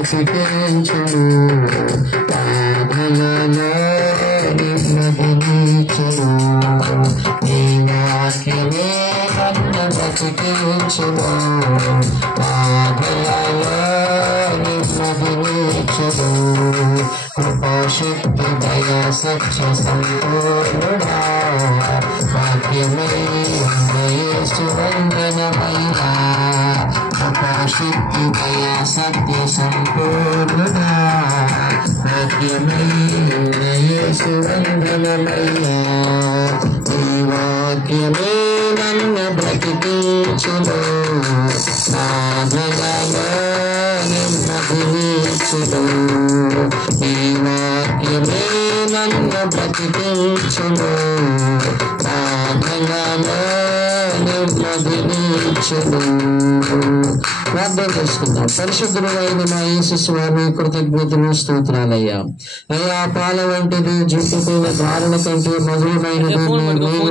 బ్రతికించును, బాధలలో నిమ్మదించును. నీ వాక్యమే నన్ను బ్రతికించును, బాధలలో నిమ్మదించును. కృపాశక్తి దయ సత్య సంపూర్ణుడా, వాక్యమే యేసు వందనమయ్యా. కృపాశక్తి దయ సత్య సంపూర్ణుడా, వాక్యమే యేసు వందనమయ్యా. ఈ వాక్యమే నన్ను బ్రతికించును, సాధనలో నిమ్మదించును. ఈ వాక్యమే నన్ను బ్రతికించును, సాధనలో నిమ్మదించును. ప్రార్థన చేసుకుందాం. పరిశుద్ధుడైన మా యేసు స్వామి, కృతజ్ఞతలు స్తోత్రాలయ్యా. అయ్యా, పాల వంటిది జుట్టుకున్న ధారణ కంటే మధురమైనది,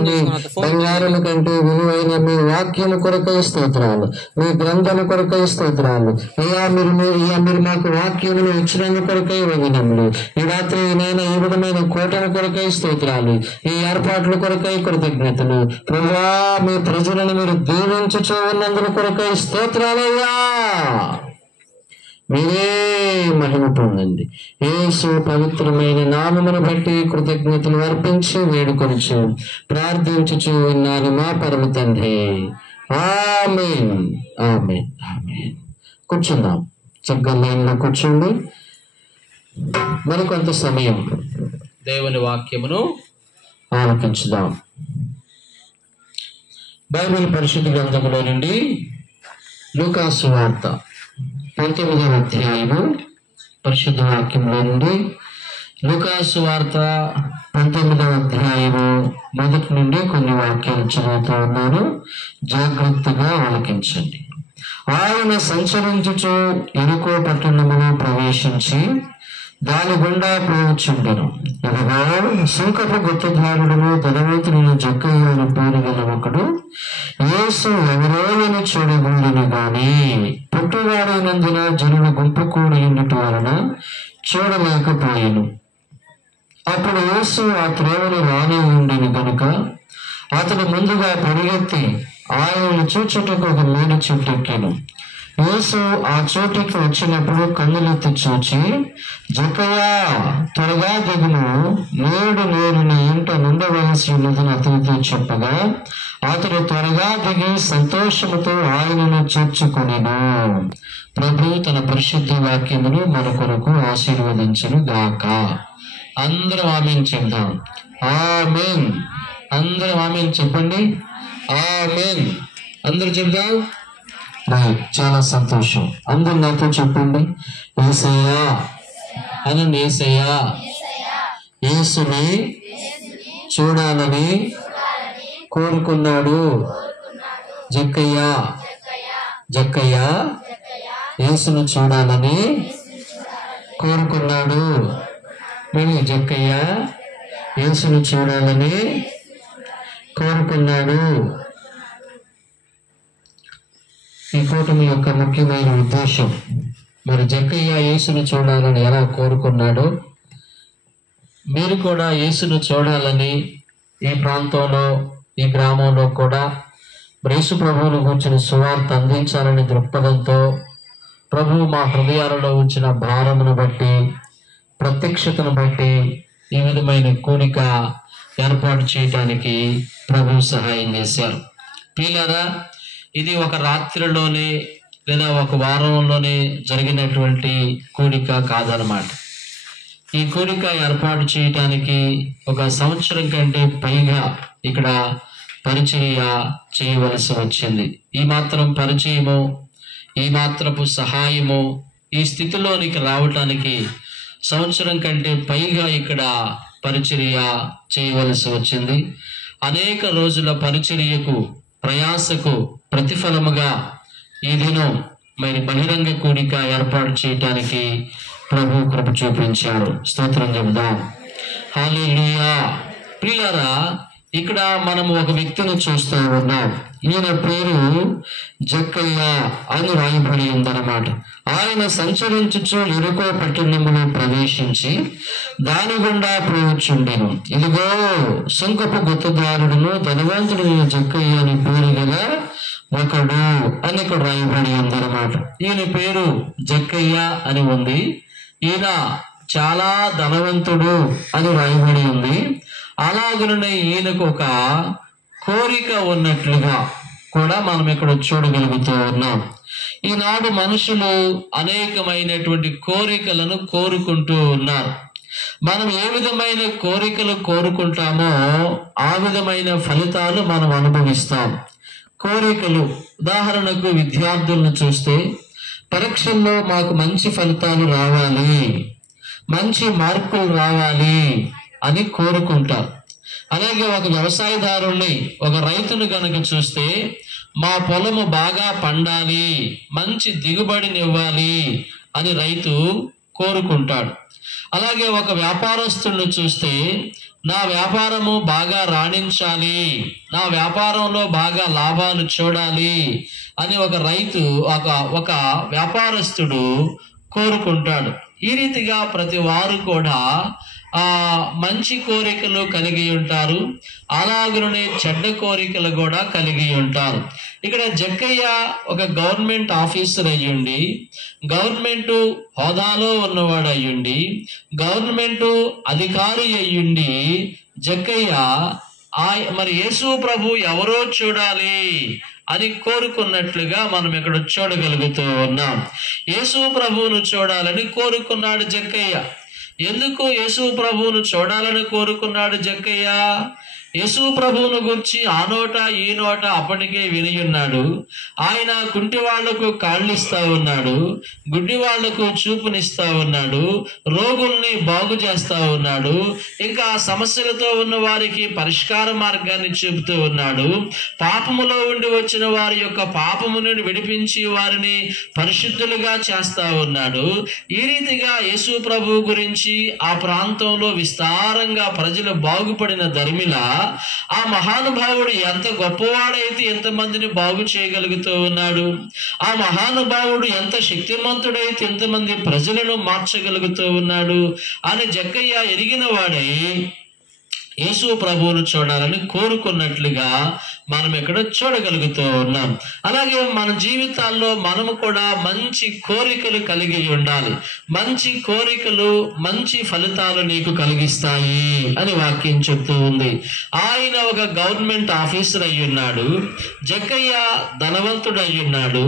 మీ బంగారుల కంటే విలువైన మీ వాక్యము కొరకై స్తోత్రాలు, మీ గ్రంథము కొరకై స్తోత్రాలు. అయ్యా, మీరు మాకు వాక్యమును ఇచ్చినందు కొరకై వందనములు. ఈ రాత్రి నేను ఈ విధమైన కోటల కొరకై స్తోత్రాలు, ఈ ఏర్పాట్ల కొరకై కృతజ్ఞతలు. ప్రభువా, మీ ప్రజలను మీరు దీవించుచూ ఉన్నందుల కొరకై స్తోత్రాలయ్యా. మీరే మహిమ పొందండి. యేసు పవిత్రమైన నామమును బట్టి కృతజ్ఞతలు అర్పించి వేడుకొనుచు ప్రార్థించుచు ఉన్నాను మా పరమ తండ్రి. ఆమేన్, ఆమేన్, ఆమేన్. కూర్చుందాం. చక్కగా లైన్లో కూర్చోండి. మరికొంత సమయం దేవుని వాక్యమును ఆలకించుదాం. బైబిల్ పరిశుద్ధ గ్రంథములో నుండి లూకాసు వార్త 19వ అధ్యాయము పరిశుద్ధ వాక్యంలో నుండి లూకాసు వార్త 19వ అధ్యాయము మొదటి నుండి కొన్ని వాక్యాలు చదువుతూ ఉన్నాను. జాగ్రత్తగా ఆలకించండి. ఆయన సంచరించుచు యెరికో పట్టణమును ప్రవేశించి దాని గుండా పోవచ్చుండెను. ఇదిగో, సుంకపు గుత్తదారుడును ధనవంతుడైన జక్కయ్య అని పేరు గల ఒకడు యేసు ఎవరోని చూడగూడెను గాని పుట్టువాడైనందున జనుల గుంపు కూడి ఉండటం వలన చూడలేకపోయెను. అప్పుడు యేసు ఆ త్రోవను రాని ఉండెను గనుక అతడు ముందుగా పరిగెత్తి ఆయనను చూచుటకు ఒక మేడి చెట్టు ఎక్కెను. యేసు ఆ చోటికి వచ్చినప్పుడు కన్నులెత్తి చూచి, జక్కయ్య, త్వరగా దిగును, నేడు నేను నీ ఇంట నుండవలసి ఉన్నదని అతనితో చెప్పగా అతడు త్వరగా దిగి సంతోషముతో ఆయనను చేర్చుకొనెను. ప్రభు తన పరిశుద్ధ వాక్యమును మన కొరకు ఆశీర్వదించును గాక. అందరూ ఆమేన్ చెప్దాం. ఆమేన్. అందరూ ఆమేన్ చెప్పండి. ఆమేన్. అందరూ చెప్దాం. చాలా సంతోషం. అందరూ నాతో చెప్పండి. యేసయ్యా అని. యేసయ్యా యేసుని చూడాలని కోరుకున్నాడు జక్కయ్య. జక్కయ్య యేసును చూడాలని కోరుకున్నాడు. మళ్ళీ జక్కయ్య యేసును చూడాలని కోరుకున్నాడు. ఈ కూటమి యొక్క ముఖ్యమైన ఉద్దేశం, మరి జక్కయ్య యేసును చూడాలని ఎలా కోరుకున్నాడో మీరు కూడా యేసును చూడాలని ఈ ప్రాంతంలో, ఈ గ్రామంలో కూడా యేసు ప్రభువును గురించిన సువార్త అందించాలని దృక్పథంతో ప్రభువు మా హృదయాలలో ఉంచిన భారమును బట్టి, ప్రత్యక్షతను బట్టి ఈ విధమైన కూడిక ఏర్పాటు చేయడానికి ప్రభు సహాయం చేశారు. ప్రియులారా, ఇది ఒక రాత్రిలోనే లేదా ఒక వారంలోనే జరిగినటువంటి కూడిక కాదనమాట. ఈ కూడిక ఏర్పాటు చేయటానికి ఒక సంవత్సరం కంటే పైగా ఇక్కడ పరిచర్య చేయవలసి వచ్చింది. ఈ మాత్రం పరిచయము, ఈ మాత్రపు సహాయము ఈ స్థితిలోనికి రావటానికి సంవత్సరం కంటే పైగా ఇక్కడ పరిచర్య చేయవలసి వచ్చింది. అనేక రోజుల పరిచర్యకు, ప్రయాసకు ప్రతిఫలముగా ఈ దినం మరి బహిరంగ కూడిక ఏర్పాటు చేయటానికి ప్రభు కృప చూపించాడు. స్తోత్రం చెబుదాం. హల్లెలూయా. ప్రియులారా, ఇక్కడ మనము ఒక వ్యక్తిని చూస్తూ ఉన్నాం. ఈయన పేరు జక్కయ్య అని రాయబడి ఉందన్నమాట. ఆయన సంచరించుచు యెరికో పట్టణమును ప్రవేశించి దాని గుండా పోవచ్చుండెను. ఇదిగో సుంకపు గుత్తదారుడును ధనవంతుడైన జక్కయ్య అని పేరు గల ఒకడు అని ఇక్కడ రాయబడి ఉందన్నమాట. ఈయన పేరు జక్కయ్య అని ఉంది. ఈయన చాలా ధనవంతుడు అని రాయబడి ఉంది. అలాగనే ఈయనకు ఒక కోరిక ఉన్నట్లుగా కూడా మనం ఇక్కడ చూడగలుగుతూ ఉన్నాం. ఈనాడు మనుషులు అనేకమైనటువంటి కోరికలను కోరుకుంటూ ఉన్నారు. మనం ఏ విధమైన కోరికలు కోరుకుంటామో ఆ విధమైన ఫలితాలు మనం అనుభవిస్తాం. కోరికలు, ఉదాహరణకు విద్యార్థులను చూస్తే పరీక్షల్లో మాకు మంచి ఫలితాలు రావాలి, మంచి మార్కులు రావాలి అని కోరుకుంటారు. అలాగే ఒక వ్యవసాయదారుణ్ణి, ఒక రైతును గనక చూస్తే మా పొలము బాగా పండాలి, మంచి దిగుబడినివ్వాలి అని రైతు కోరుకుంటాడు. అలాగే ఒక వ్యాపారస్తుడిని చూస్తే నా వ్యాపారము బాగా రాణించాలి, నా వ్యాపారంలో బాగా లాభాలు చూడాలి అని ఒక రైతు, ఒక వ్యాపారస్తుడు కోరుకుంటాడు. ఈ రీతిగా ప్రతి వారు కూడా మంచి కోరికలు కలిగి ఉంటారు, అలాగనే చెడ్డ కోరికలు కూడా కలిగి ఉంటారు. ఇక్కడ జక్కయ్య ఒక గవర్నమెంట్ ఆఫీసర్ అయ్యుండి, గవర్నమెంట్ హోదాలో ఉన్నవాడు అయ్యుండి, గవర్నమెంట్ అధికారి అయ్యుండి జక్కయ్య మరి యేసు ప్రభు ఎవరో చూడాలి అని కోరుకున్నట్లుగా మనం ఇక్కడ చూడగలుగుతూ ఉన్నాం. యేసు ప్రభువును చూడాలని కోరుకున్నాడు జక్కయ్య. ఎందుకు యేసు ప్రభువును చూడాలని కోరుకున్నాడు జక్కయ్య? యేసు ప్రభువును గురించి ఆ నోట ఈ నోట అప్పటికే విని ఉన్నాడు. ఆయన కుంటి వాళ్లకు కాళ్ళు ఇస్తా ఉన్నాడు, గుడ్డి వాళ్లకు చూపునిస్తా ఉన్నాడు, రోగుల్ని బాగు చేస్తా ఉన్నాడు, ఇంకా సమస్యలతో ఉన్న వారికి పరిష్కార మార్గాన్ని చూపుతూ ఉన్నాడు. పాపములో ఉండి వచ్చిన వారి యొక్క పాపము నుండి విడిపించి వారిని పరిశుద్ధులుగా చేస్తా ఉన్నాడు. ఈ రీతిగా యేసు ప్రభు గురించి ఆ ప్రాంతంలో విస్తారంగా ప్రజలు బాగుపడిన ధర్మిలా ఆ మహానుభావుడు ఎంత గొప్పవాడైతే ఎంతమందిని బాగు చేయగలుగుతూ ఉన్నాడు, ఆ మహానుభావుడు ఎంత శక్తిమంతుడైతే ఎంతమంది ప్రజలను మార్చగలుగుతూ ఉన్నాడు అని జక్కయ్య ఎరిగిన వాడై యేసు ప్రభువును చూడాలని కోరుకున్నట్లుగా మనం ఇక్కడ చూడగలుగుతూ ఉన్నాం. అలాగే మన జీవితాల్లో మనము కూడా మంచి కోరికలు కలిగి ఉండాలి. మంచి కోరికలు మంచి ఫలితాలు నీకు కలిగిస్తాయి అని వాక్యం చెప్తూ ఉంది. ఆయన ఒక గవర్నమెంట్ ఆఫీసర్ అయి ఉన్నాడు, జక్కయ్య ధనవంతుడు అయి ఉన్నాడు,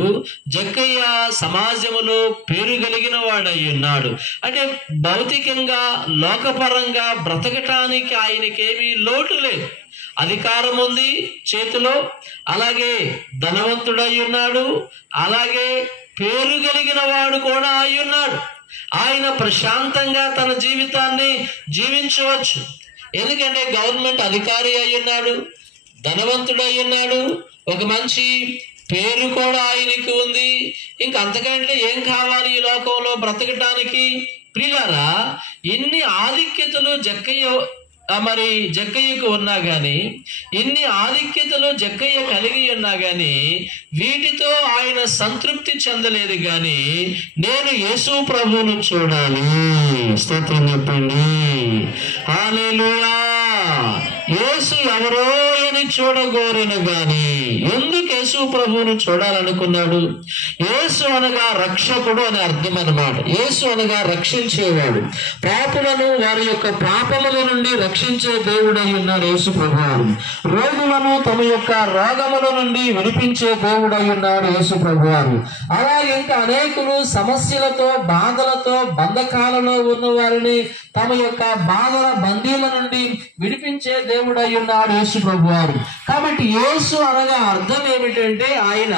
జక్కయ్య సమాజంలో పేరు కలిగిన వాడు అయి ఉన్నాడు. అంటే భౌతికంగా లోకపరంగా బ్రతకటానికి ఆయనకేమీ లోటు లేదు. అధికారం ఉంది చేతిలో, అలాగే ధనవంతుడై ఉన్నాడు, అలాగే పేరు కలిగిన వాడు కూడా అయి ఉన్నాడు. ఆయన ప్రశాంతంగా తన జీవితాన్ని జీవించవచ్చు. ఎందుకంటే గవర్నమెంట్ అధికారి అయి ఉన్నాడు, ధనవంతుడై ఉన్నాడు, ఒక మంచి పేరు కూడా ఆయనకు ఉంది. ఇంక అంతకంటే ఏం కావాలి ఈ లోకంలో బ్రతకటానికి? ప్రియులారా, ఎన్ని ఆధిక్యతలు జక్కయ్యకు ఉన్నా గాని, ఎన్ని ఆధిక్యతలు జక్కయ్య కలిగి ఉన్నా గాని వీటితో ఆయన సంతృప్తి చెందలేదు. గాని నేను యేసు ప్రభువును చూడాలి. స్తోత్రం చెప్పండి. హల్లెలూయా. యేసు ఎవరో అని చూడగోరిన గాని ఎందుకు యేసు ప్రభువును చూడాలనుకున్నాడు? యేసు అనగా రక్షకుడు అని అర్థం అన్నమాట. యేసు అనగా రక్షించేవాడు. పాపులను వారి యొక్క పాపముల నుండి రక్షించే దేవుడై ఉన్నాడు యేసు ప్రభువు. రోగులను తమ యొక్క రోగముల నుండి విడిపించే దేవుడై ఉన్నాడు యేసు ప్రభువు. అలాగే ఇంకా అనేకులు సమస్యలతో బాధలతో బంధకాలలో ఉన్న వారిని తమ యొక్క బాధల బందీల నుండి విడిపించే దేవుడై ఉన్నాడు యేసు ప్రభువారు. కాబట్టి యేసు అనగా అర్థం ఏమిటంటే ఆయన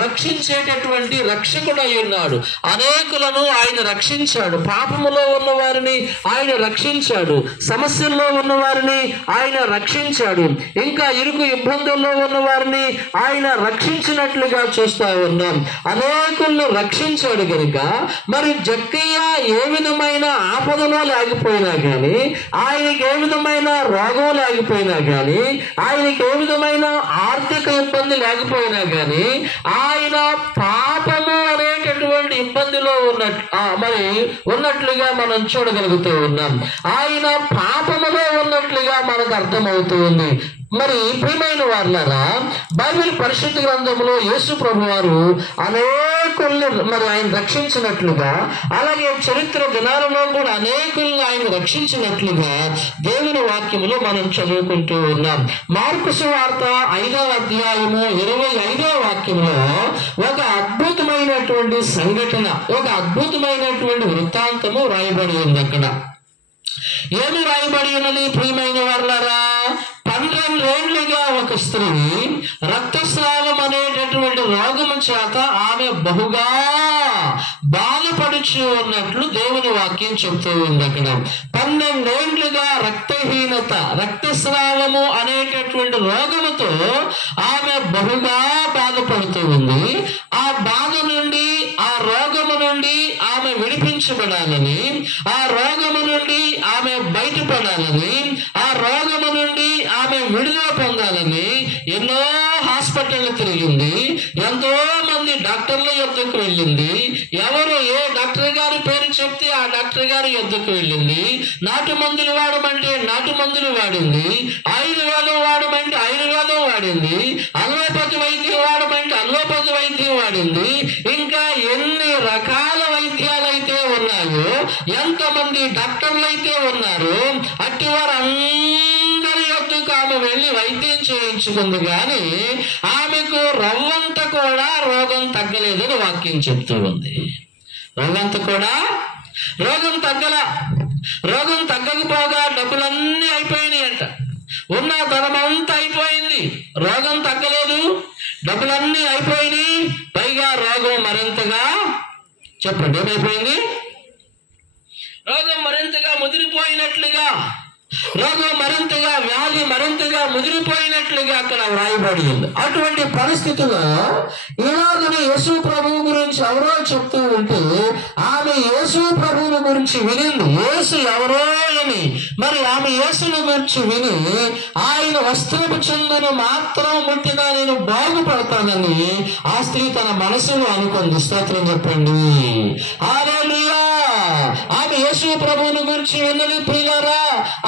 రక్షించేటటువంటి రక్షకుడై ఉన్నాడు. అనేకులను ఆయన రక్షించాడు. పాపములో ఉన్న వారిని ఆయన రక్షించాడు, సమస్యల్లో ఉన్న వారిని ఆయన రక్షించాడు, ఇంకా ఇరుకు ఇబ్బందుల్లో ఉన్న వారిని ఆయన రక్షించినట్లుగా చూస్తా ఉన్నాం. అనేకులను రక్షించాడు కనుక మరి జక్కయ్య ఏ విధమైన ఆపదలో లేకపోయినా కానీ, ఆయనకి ఏ విధమైన రోగం లేకపోయినా కానీ, ఆయనకి ఏ విధమైన ఆర్థిక ఇబ్బంది లేకపోయినా కానీ, ఆయన పాపము అనేటటువంటి ఇబ్బందిలో ఉన్నట్లుగా మనం చూడగలుగుతూ ఉన్నాం. ఆయన పాపములో ఉన్నట్లుగా మనకు అర్థమవుతూ ఉంది. మరి ప్రియమైన వారులారా, బైబిల్ పరిశుద్ధ గ్రంథంలో యేసు ప్రభు వారు అనేకుల్ని మరి ఆయన రక్షించినట్లుగా, అలాగే చరిత్ర దినాలలో కూడా అనేకుల్ని ఆయన రక్షించినట్లుగా దేవుని వాక్యములో మనం చదువుకుంటూ ఉన్నాం. మార్కు సువార్త 5వ అధ్యాయము 25వ వాక్యంలో ఒక అద్భుతమైనటువంటి సంఘటన, ఒక అద్భుతమైనటువంటి వృత్తాంతము రాయబడి ఉంది. అక్కడ ఏమి రాయబడి ఉన్నది ప్రియమైన వారులారా? 12 ఏళ్లుగా ఒక స్త్రీ రక్తస్రావం అనేటటువంటి రోగము చేత ఆమె బహుగా బాధపడుచు ఉన్నట్లు దేవుని వాక్యం చెప్తూ ఉంది. అక్కడ 12 ఏళ్లుగా రక్తహీనత, రక్తస్రావము అనేటటువంటి రోగముతో ఆమె బహుగా బాధపడుతూ ఉంది. ఆ బాధ నుండి, ఆ రోగము నుండి ఆమె విడిపించబడాలని, ఆ రోగము నుండి ఆమె బయటపడాలని, ఆ రోగము నుండి ఆమె విడుదల పొందాలని ఎన్నో హాస్పిటల్ తిరిగింది. ఎంతో మంది డాక్టర్ల యొద్దకు వెళ్ళింది. ఎవరు ఏ డాక్టర్ గారి పేరు చెప్తే ఆ డాక్టర్ గారి యొద్దకు వెళ్ళింది. నాటు మందులు వాడమంటే నాటు మందులు వాడింది. ఆయుర్వేదం వాడమంటే ఆయుర్వేదం వాడింది. అలోపతి వైద్యం వాడమంటే అలోపతి వైద్యం వాడింది. ఇంకా ఎన్ని రకాల వైద్యాలైతే ఉన్నాయో, ఎంతమంది డాక్టర్లు అయితే ఉన్నారు, అట్టి వారందరి యొద్దకు ఆమె వెళ్ళి వైద్యం చేయించుకుంది. కానీ ఆమెకు రవ్వంత కూడా రోగం తగ్గలేదని వాక్యం చెప్తూ ఉంది. రవ్వంత కూడా రోగం రోగం తగ్గకపోగా డబ్బులన్నీ అయిపోయినాయి అంట. ఉన్న ధనమంతా అయిపోయింది, రోగం తగ్గలేదు, డబ్బులన్నీ అయిపోయినాయి. పైగా రోగం మరింతగా, చెప్పండి ఏమైపోయింది? రోగం మరింతగా ముదిరిపోయినట్లుగా, రోగం మరింతగా, వ్యాధి మరింతగా ముదిరిపోయినట్లుగా అక్కడ వ్రాయబడి ఉంది. అటువంటి పరిస్థితుల్లో ఇలాగనే యేసు ప్రభువు గురించి ఎవరో చెప్తూ ఉంటే ఆమె యేసు ప్రభువుని గురించి వినింది. యేసు ఎవరో అని మరి ఆమె యేసుని గురించి విని ఆయన వస్త్రపు చెంగును మాత్రం ముట్టినా నేను బాగుపడతానని ఆ స్త్రీ తన మనసులో అనుకుంది. స్తోత్రం చెప్పండి. హల్లెలూయా. ఆమె యేసు ప్రభువుని గురించి విన్నది ప్రియులారా.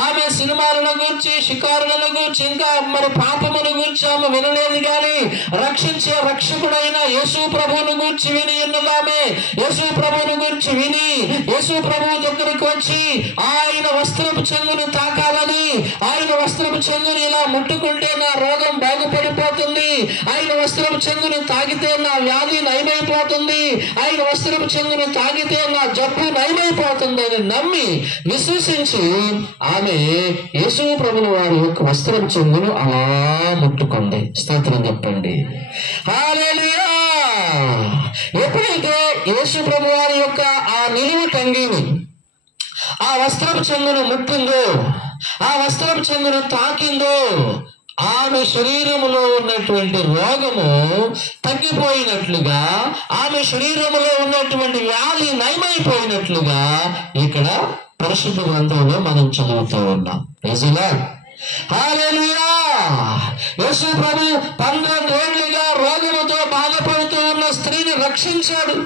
ఆమె సినిమాలను గురించి, షికారులను గురించి, ఇంకా మరి పాపమును గురించి ఆమె వినలేదు. కానీ రక్షించే రక్షకుడైన యేసు ప్రభువుని గురించి విని ఉన్నది. ఆమె యేసు ప్రభువుని గురించి విని యేసు ప్రభువు దగ్గరికి వచ్చి ఆయన వస్త్రపు చెంగును తాకాలని, ఆయన వస్త్రపు చెంగుని ఇలా ముట్టుకుంటే నా రోగం బాగుపడిపోతుంది, ఆయన వస్త్రపు చెంగును తాగితే నా వ్యాధి నయమైపోతుంది, ఆయన వస్త్రపు చెంగును తాగితే నా జబ్బు నయమైపోతుంది అని నమ్మి విశ్వసించి ఆమె యేసు ప్రభువు వారి యొక్క వస్త్రం చెంగును అలా ముట్టుకుంది. స్తోత్రం చెప్పండి. హల్లెలూయా. ఎప్పుడైతే యేసు ప్రభు వారి యొక్క ఆ నిలువు టంగిని, ఆ వస్త్రపు చెంగును ముట్టిందో, ఆ వస్త్రపు చెంగును తాకిందో, ఆమె శరీరములో ఉన్నటువంటి రోగము తగ్గిపోయినట్లుగా, ఆమె శరీరములో ఉన్నటువంటి వ్యాధి నయమైపోయినట్లుగా ఇక్కడ పరిశుద్ధ గ్రంథంలో మనం చదువుతూ ఉన్నాం. హల్లెలూయా. యేసు ప్రభు 12 ఏళ్లుగా రోగముతో బాధపడుతూ ఉన్న స్త్రీని రక్షించాడు.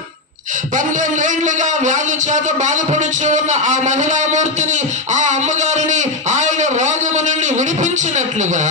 12 ఏళ్లుగా వ్యాధి చేత బాధపడుచు ఉన్న ఆ మహిళామూర్తిని, ఆ అమ్మగారిని ఆయన రోగము నుండి విడిపించినట్లుగా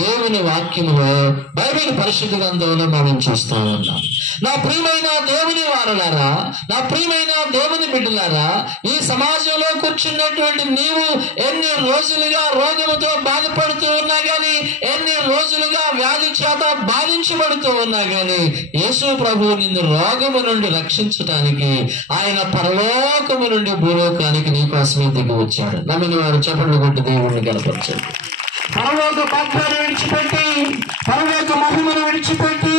దేవుని వాక్యములో బైబిల్ పరిశుద్ధ గ్రంథంలో మనం చూస్తూ ఉన్నాం. నా ప్రియమైన దేవుని వారలారా, నా ప్రియమైన దేవుని బిడ్డలారా, ఈ సమాజంలో కూర్చున్నటువంటి నీవు ఎన్ని రోజులుగా రోగముతో బాధపడుతూ ఉన్నా గాని, ఎన్ని రోజులుగా వ్యాధి చేత బాధించబడుతూ ఉన్నా గాని, యేసు ప్రభువు నిన్ను రోగము నుండి రక్షించడానికి ఆయన పరలోకము నుండి భూలోకానికి నీ కోసమే దిగి వచ్చాడు. నమ్మిన వారు చెప్పండి కొట్టి దేవుణ్ణి గణపరచండి. పరలోక భాగ్యాన్ని విడిచిపెట్టి, పరలోక మహిమను విడిచిపెట్టి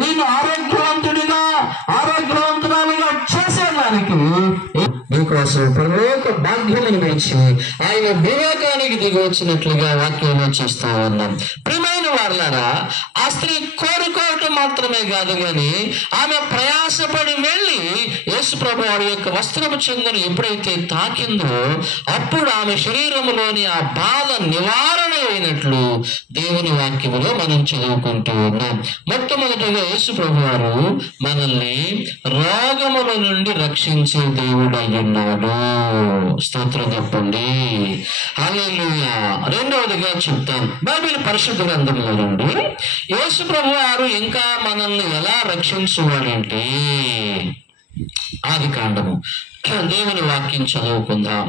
నేను ఆరోగ్యవంతురాలుగా చేసేదానికి నీకోసం పరలోక భాగ్యమును విడిచి ఆయన భూలోకానికి దిగి వచ్చినట్లుగా వాక్యంలో చూస్తా ఉన్నాం. ప్రియమైన ప్రియమైన వారలారా, ఆ స్త్రీ కోరుకోవటం మాత్రమే కాదు కానీ ఆమె ప్రయాసపడి వెళ్ళి యేసు ప్రభు వారి యొక్క వస్త్రపు చెంగును ఎప్పుడైతే తాకిందో అప్పుడు ఆమె శరీరంలోని ఆ బాధ నివారణ అయినట్లు దేవుని వాక్యములో మనం చదువుకుంటూ ఉన్నాం. మొట్టమొదటిగా యేసు ప్రభు వారు మనల్ని రోగముల నుండి రక్షించే దేవుడు అయ్యున్నాడు. స్తోత్రం చెప్పండి. హల్లెలూయా. రెండవదిగా చెప్తాను, బైబిల్ పరిశుద్ధ గ్రంథంలో నుండి యేసు ప్రభు వారు ఇంకా మనల్ని ఎలా రక్షించువాడంటే ఆది కాండము, దేవుని వాక్యం చదువుకుందాం.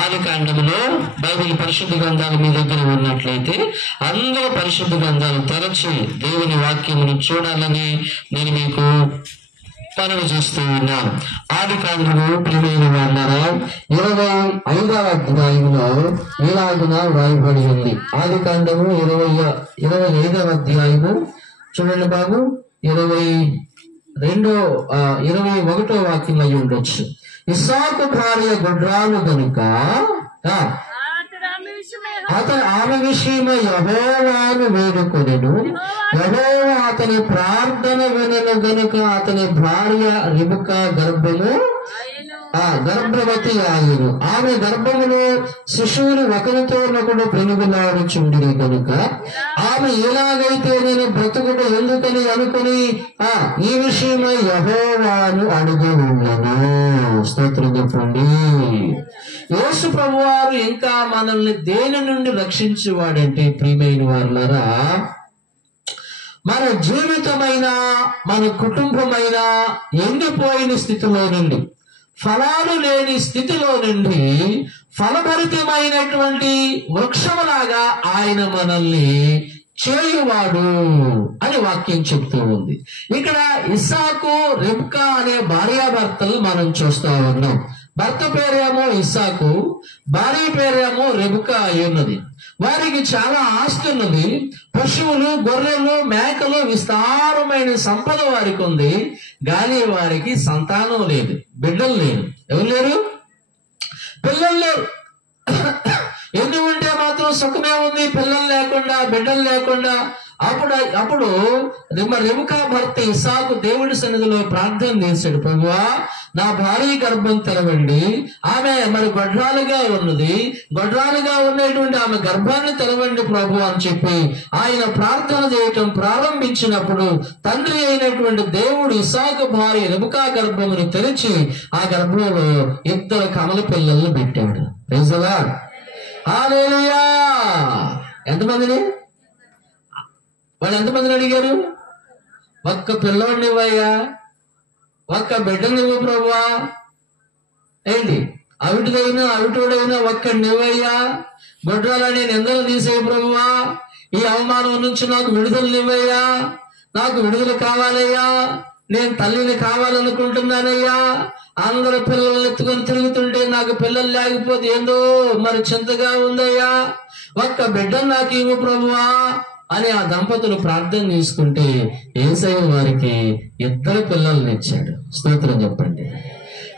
ఆది కాండములో బైబిల్ పరిశుద్ధ గ్రంథాలు మీ దగ్గర ఉన్నట్లయితే అందరూ పరిశుద్ధ గ్రంథాలు తెరచి దేవుని వాక్యమును చూడాలని నేను మీకు పనులు చేస్తూ ఉన్నాను. ఆది కాండము ప్రియమైన వాళ్ళారా 25వ అధ్యాయంలో ఇలాగున వ్రాయబడి ఉంది. ఆది కాండము 25వ అధ్యాయము చూడండి బాబు, 21వ వాక్యం అయి ఉండొచ్చు. ఇస్సాకు భార్య గొడ్రాలు గనుక అతను ఆమె విషయమై యెహోవాను వేడుకొనెను. యెహోవా అతని ప్రార్థన వినెను గనుక అతని భార్య రిబకా గర్భవతి ఆయను. ఆమె గర్భములో శిశువులు ఒకరితోనొకడు పెనుగులాడుచుండిరి కనుక ఆమె ఎలాగైతే నేను బ్రతుకుడు ఎందుకని అనుకుని ఈ విషయమై యెహోవాను అడిగి ఉన్నాను. స్తోత్రం చెప్పండి. యేసు ప్రభువారు ఇంకా మనల్ని దేని నుండి రక్షించేవాడంటే ప్రియమైన వారులారా, మన జీవితమైన మన కుటుంబమైన ఎండిపోయిన స్థితిలో నుండి, ఫలాలు లేని స్థితిలో నుండి ఫలభరితమైనటువంటి వృక్షములాగా ఆయన మనల్ని చేయువాడు అని వాక్యం చెప్తూ ఉంది. ఇక్కడ ఇస్సాకు రిబ్కా అనే భార్యాభర్తలు మనం చూస్తా ఉన్నాం. భర్త పేరేమో ఇస్సాకు, భార్య పేరేమో రిబ్కా అయి ఉన్నది. వారికి చాలా ఆస్తి ఉన్నది. పశువులు, గొర్రెలు, మేకలు, విస్తారమైన సంపద వారికి ఉంది. కానీ వారికి సంతానం లేదు, బిడ్డలు లేరు. ఎవరు లేరు? పిల్లలు లేరు. ఎన్ని ఉంటే మాత్రం సుఖమే ఉంది, పిల్లలు లేకుండా, బిడ్డలు లేకుండా. అప్పుడు రిబకా భర్త ఇస్సాకు దేవుడి సన్నిధిలో ప్రార్థన చేశాడు, ప్రభువా నా భార్య గర్భం తెరవండి, ఆమె మరి గొడ్రాలుగా ఉన్నది, గొడ్రాలుగా ఉన్నటువంటి ఆమె గర్భాన్ని తెరవండి ప్రభు అని చెప్పి ఆయన ప్రార్థన చేయటం ప్రారంభించినప్పుడు తండ్రి అయినటువంటి దేవుడు ఇస్సాకు భార్య రిబకా గర్భమును తెరిచి ఆ గర్భంలో 2 కమల పిల్లలను పెట్టాడు. Praise the lord. హల్లెలూయా. ఎంతమందిని? వాళ్ళు ఎంతమందిని అడిగారు? ఒక్క పిల్లోడిని ఇవ్వయ్యా, ఒక్క బిడ్డనివ్వు ప్రభువా, ఏంటి అవిటోడైనా ఒక్కడిని ఇవ్వయ్యా, గొడ్రాలని నిందలు తీసేయి ప్రభువా, ఈ అవమానం నుంచి నాకు విడుదలనివ్వయ్యా, నాకు విడుదల కావాలయ్యా, నేను తల్లిని కావాలనుకుంటున్నానయ్యా, అందరు పిల్లల్ని ఎత్తుకొని తిరుగుతుంటే నాకు పిల్లలు లేకపోతే ఏందో మరి చింతగా ఉందయ్యా, ఒక్క బిడ్డ నాకు ఇవ్వు ప్రభువా అని ఆ దంపతులు ప్రార్థన చేసుకుంటే యేసయ్య వారికి 2 పిల్లల్ని ఇచ్చాడు. స్తోత్రం చెప్పండి.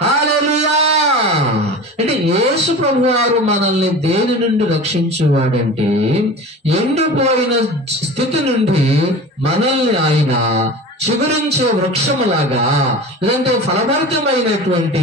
హల్లెలూయా. అంటే యేసు ప్రభు వారు మనల్ని దేని నుండి రక్షించేవాడంటే ఎండిపోయిన స్థితి నుండి మనల్ని ఆయన చిగురించే వృక్షములాగా, లేదంటే ఫలభరితమైనటువంటి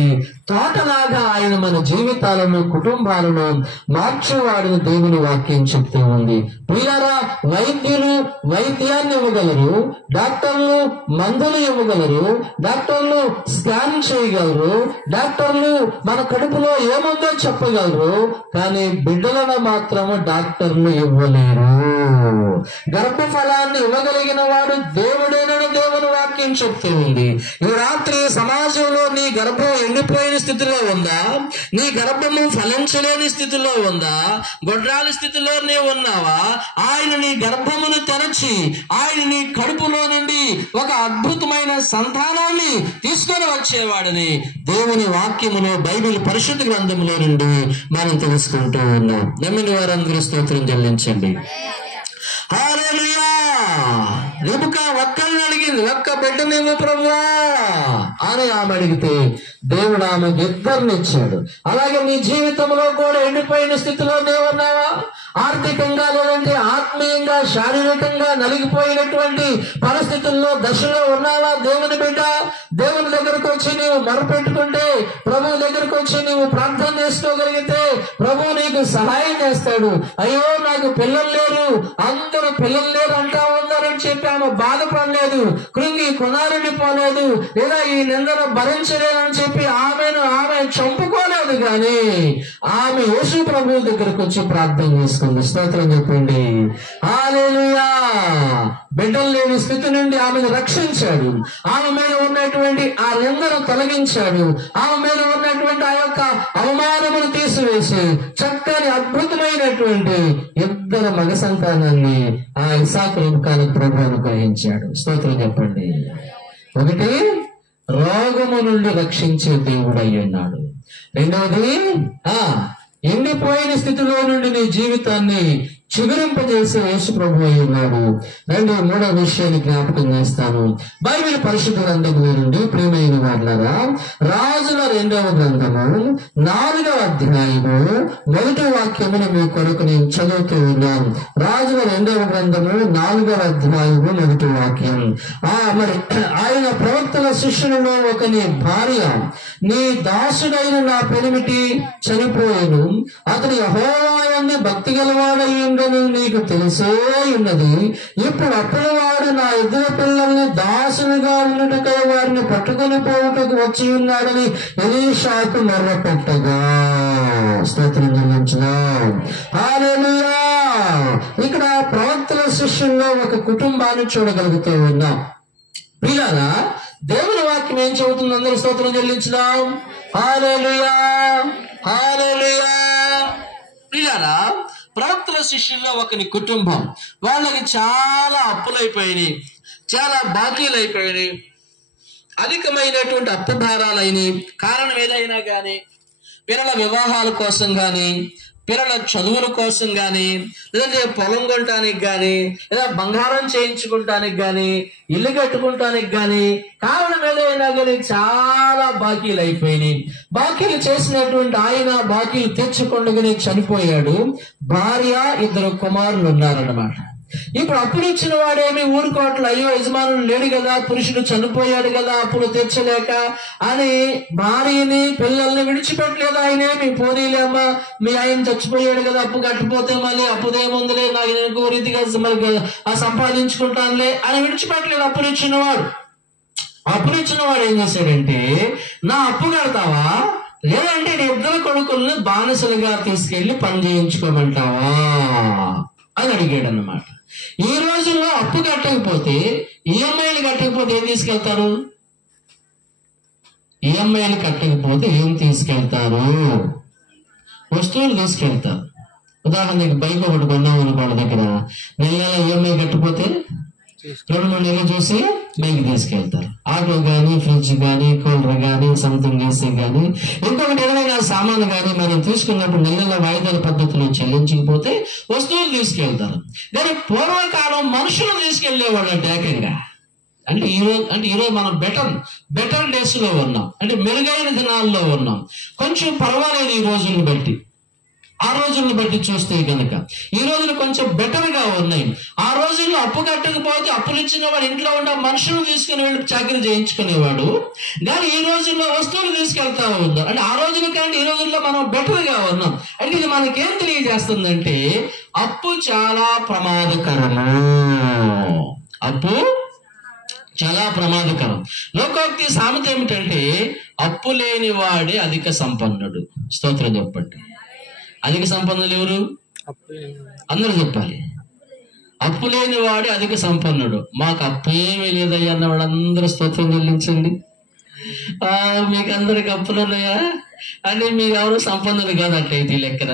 తోటలాగా ఆయన మన జీవితాలను, కుటుంబాలను మార్చేవాడిని దేవుని వాక్యం చెప్తూ ఉంది. ప్రియులారా, వైద్యులు వైద్యాన్ని ఇవ్వగలరు, డాక్టర్లు మందులు ఇవ్వగలరు, డాక్టర్లు స్కాన్ చేయగలరు, డాక్టర్లు మన కడుపులో ఏముందో చెప్పగలరు, కానీ బిడ్డలను మాత్రము డాక్టర్లు ఇవ్వలేరు. గర్భఫలాన్ని ఇవ్వగలిగిన వాడు దేవుడేనని దేవుని వాక్యం చెప్తూ ఉంది. ఈ రాత్రి సమాజంలో నీ గర్భం ఎండిపోయిన స్థితిలో ఉందా? నీ గర్భము ఫలించలేని స్థితిలో ఉందా? గొడ్రాలి స్థితిలో నీవు ఉన్నావా? ఆయన నీ గర్భమును తెరచి ఆయన నీ కడుపులో నుండి ఒక అద్భుతమైన సంతానాన్ని తీసుకొని వచ్చేవాడని దేవుని వాక్యములో బైబిల్ పరిశుద్ధ గ్రంథంలో నుండి మనం తెలుసుకుంటూ ఉన్నాం. నమ్మిన వారందరూ స్తోత్రం చెల్లించండి. హల్లెలూయా. రిబకా ఒక్కరిని అడిగింది, ఒక్క బిడ్డనేమో ప్రభువా అని ఆమె అడిగితే దేవుడు ఆమెకు ఇద్దరిని ఇచ్చాడు. అలాగే నీ జీవితంలో కూడా ఎండిపోయిన స్థితిలో ఉన్నావా? ఆర్థికంగా లేదంటే ఆత్మీయంగా శారీరకంగా నలిగిపోయినటువంటి పరిస్థితుల్లో దశలో ఉన్నావా? దేవుని బిడ్డ, దేవుని దగ్గరకు వచ్చి నీవు మొరపెట్టుకుంటే, ప్రభువు దగ్గరకు వచ్చి నీవు ప్రార్థన చేసుకోగలిగితే ప్రభువు నీకు సహాయం చేస్తాడు. అయ్యో నాకు పిల్లలు లేరు, అందరూ పిల్లలు లేరు అంటా ఉన్నారని చెప్పి ఆమె బాధపడలేదు, కృంగి కొనాలని పోలేదు, లేదా ఈ నిందను భరించలేదని చెప్పి ఆమె చంపుకోలేదు. కానీ ఆమె యేసు ప్రభువు దగ్గరకు వచ్చి ప్రార్థన చేసుకుంది. స్తోత్రం చెప్పండి. హల్లెలూయా. బిడ్డలు లేని స్థితి నుండి ఆమెను రక్షించాడు. ఆమె మీద ఉన్నటువంటి ఆ నిందను తొలగించాడు. ఆమె మీద ఉన్నటువంటి ఆ యొక్క అవమానమును తీసివేసి చక్కని అద్భుతమైనటువంటి ఇద్దరు మగ సంతానాన్ని ఆ ఇస్సాకు రిబకాలకు ప్రభువు అనుగ్రహించాడు. స్తోత్రం చెప్పండి. ఒకటి, రోగము నుండి రక్షించే దేవుడు అయి ఉన్నాడు. రెండవది, ఎండిపోయిన స్థితిలో నుండి నీ జీవితాన్ని చిగురింపజేసే యేసు ప్రభువు అయి ఉన్నాడు. మూడవ విషయాన్ని జ్ఞాపకం చేస్తాను. బైబిల్ పరిశుద్ధ గ్రంథంలో నుండి ప్రియమైన వారులారా, రాజుల 2వ గ్రంథము 4వ అధ్యాయము 1వ వాక్యమును మీ కొరకు నేను చదువుతూ ఉన్నాను. రాజుల 2వ గ్రంథము 4వ అధ్యాయము 1వ వాక్యం. మరి ఆయన ప్రవక్తల శిష్యులలో ఒకని భార్య, నీ దాసుడైన నా పెనిమిటి చనిపోయాను, అతని యెహోవా యందు భక్తి గలవాడై నీకు తెలిసే ఉన్నది. ఇప్పుడు అప్పుడు వాడు నా ఇద్దరు పిల్లల్ని దాసులుగా ఉన్నట్టుగా వారిని పట్టుకొని పోవటకు వచ్చి ఉన్నాడని ఎలీషాకు మొర్రపెట్టగా. స్తోత్రం చెల్లించుదాం. హల్లెలూయా. ఇక్కడ ప్రవక్తల శిష్యుల్లో ఒక కుటుంబాన్ని చూడగలుగుతూ ఉన్నాం. ప్రియులారా, దేవుని వాక్యం ఏం చెబుతుంది? అందరూ స్తోత్రం చెల్లించుదాం. హల్లెలూయా, హల్లెలూయా. ప్రియులారా, ప్రవక్తల శిష్యుల్లో ఒకని కుటుంబం, వాళ్ళకి చాలా అప్పులైపోయినాయి, చాలా బాకీలు అయిపోయినాయి, అధికమైనటువంటి అప్పు భారాలైనవి. కారణం ఏదైనా కానీ, పిల్లల వివాహాల కోసం కానీ, పిల్లల చదువుల కోసం కానీ, లేదంటే పొలం కొనటానికి కానీ, లేదా బంగారం చేయించుకుంటానికి కానీ, ఇల్లు కట్టుకుంటానికి కానీ, కారణం ఏదైనా కానీ చాలా బాకీలు అయిపోయినాయి. బాకీలు చేసినటువంటి ఆయన బాకీలు తెచ్చుకుండగానే చనిపోయాడు. భార్య, 2 కుమారులు ఉన్నారన్నమాట. ఇప్పుడు అప్పులు ఇచ్చిన వాడేమి ఊరుకోవట్లే, అయ్యో యజమానులు లేడు కదా, పురుషుడు చనిపోయాడు కదా, అప్పులు తెచ్చలేక అని భార్యని పిల్లల్ని విడిచిపెట్టలేదు. ఆయనేమి పోనీలేమ్మా, మీ ఆయన చచ్చిపోయాడు కదా, అప్పు కట్టిపోతే మళ్ళీ అప్పుదేముందిలే, నాకు ఇంకో రీతిగా మరి సంపాదించుకుంటానులే అని విడిచిపెట్టలేదు. అప్పులు ఇచ్చిన వాడు ఏం చేశాడంటే, నా అప్పు కడతావా, లేదంటే నీ 2 కొడుకుల్ని బానిసలుగా తీసుకెళ్లి పని చేయించుకోమంటావా అని అడిగాడు అన్నమాట. ఈ రోజుల్లో అప్పు కట్టకపోతే, ఈఎంఐలు కట్టకపోతే ఏం తీసుకెళ్తారు? ఈఎంఐలు కట్టకపోతే ఏం తీసుకెళ్తారు? వస్తువులు తీసుకెళ్తారు. ఉదాహరణకి బైక్ ఒకటి కొన్నాం అనుకోండి, దగ్గర నెల ఈఎంఐ కట్టకపోతే 2-3 నెలలు చూసి బైక్ తీసుకెళ్తారు. ఆటో కానీ, ఫ్రిడ్జ్ కానీ, కూలర్ కానీ, సంథింగ్ ఏసీ కానీ, ఇంకొకటి ఏదైనా సామాను కానీ మనం తీసుకున్నప్పుడు నెలల వాయిదాల పద్ధతిలో చెల్లించకపోతే వస్తువులు తీసుకెళ్తారు. కానీ పూర్వకాలం మనుషులు తీసుకెళ్లేవాళ్ళు అంటే ఏకంగా. అంటే ఈరోజు మనం బెటర్ డేస్ లో ఉన్నాం, అంటే మెరుగైన దినాల్లో ఉన్నాం. కొంచెం పర్వాలేదు ఈ రోజులను బట్టి, ఆ రోజులను బట్టి చూస్తే కనుక ఈ రోజులు కొంచెం బెటర్ గా ఉన్నాయి. ఆ రోజుల్లో అప్పు కట్టకపోతే అప్పులు ఇచ్చిన వాడు ఇంట్లో ఉన్న మనుషులు తీసుకుని వెళ్ళి చాకరీ చేయించుకునేవాడు. కానీ ఈ రోజుల్లో వస్తువులు తీసుకెళ్తా ఉన్నారు. అంటే ఆ రోజుల కంటే ఈ రోజుల్లో మనం బెటర్ గా ఉన్నాం. అంటే ఇది మనకేం తెలియజేస్తుందంటే, అప్పు చాలా ప్రమాదకరము. అప్పు చాలా ప్రమాదకరం. లోకోక్తి సామెత ఏమిటంటే, అప్పు లేని వాడే అధిక సంపన్నుడు. స్తోత్రం చెప్పండి. అధిక సంపన్నులు ఎవరు? అందరూ చెప్పాలి. అప్పు లేని వాడే అధిక సంపన్నుడు. మాకు అప్పు ఏమీ లేదయ్యా అన్న వాళ్ళందరూ స్తోత్రం చెల్లించండి. మీకు అందరికి అప్పులు ఉన్నాయా అంటే మీరు ఎవరు సంపన్నులు కాదట్లయితే ఈ లెక్కన.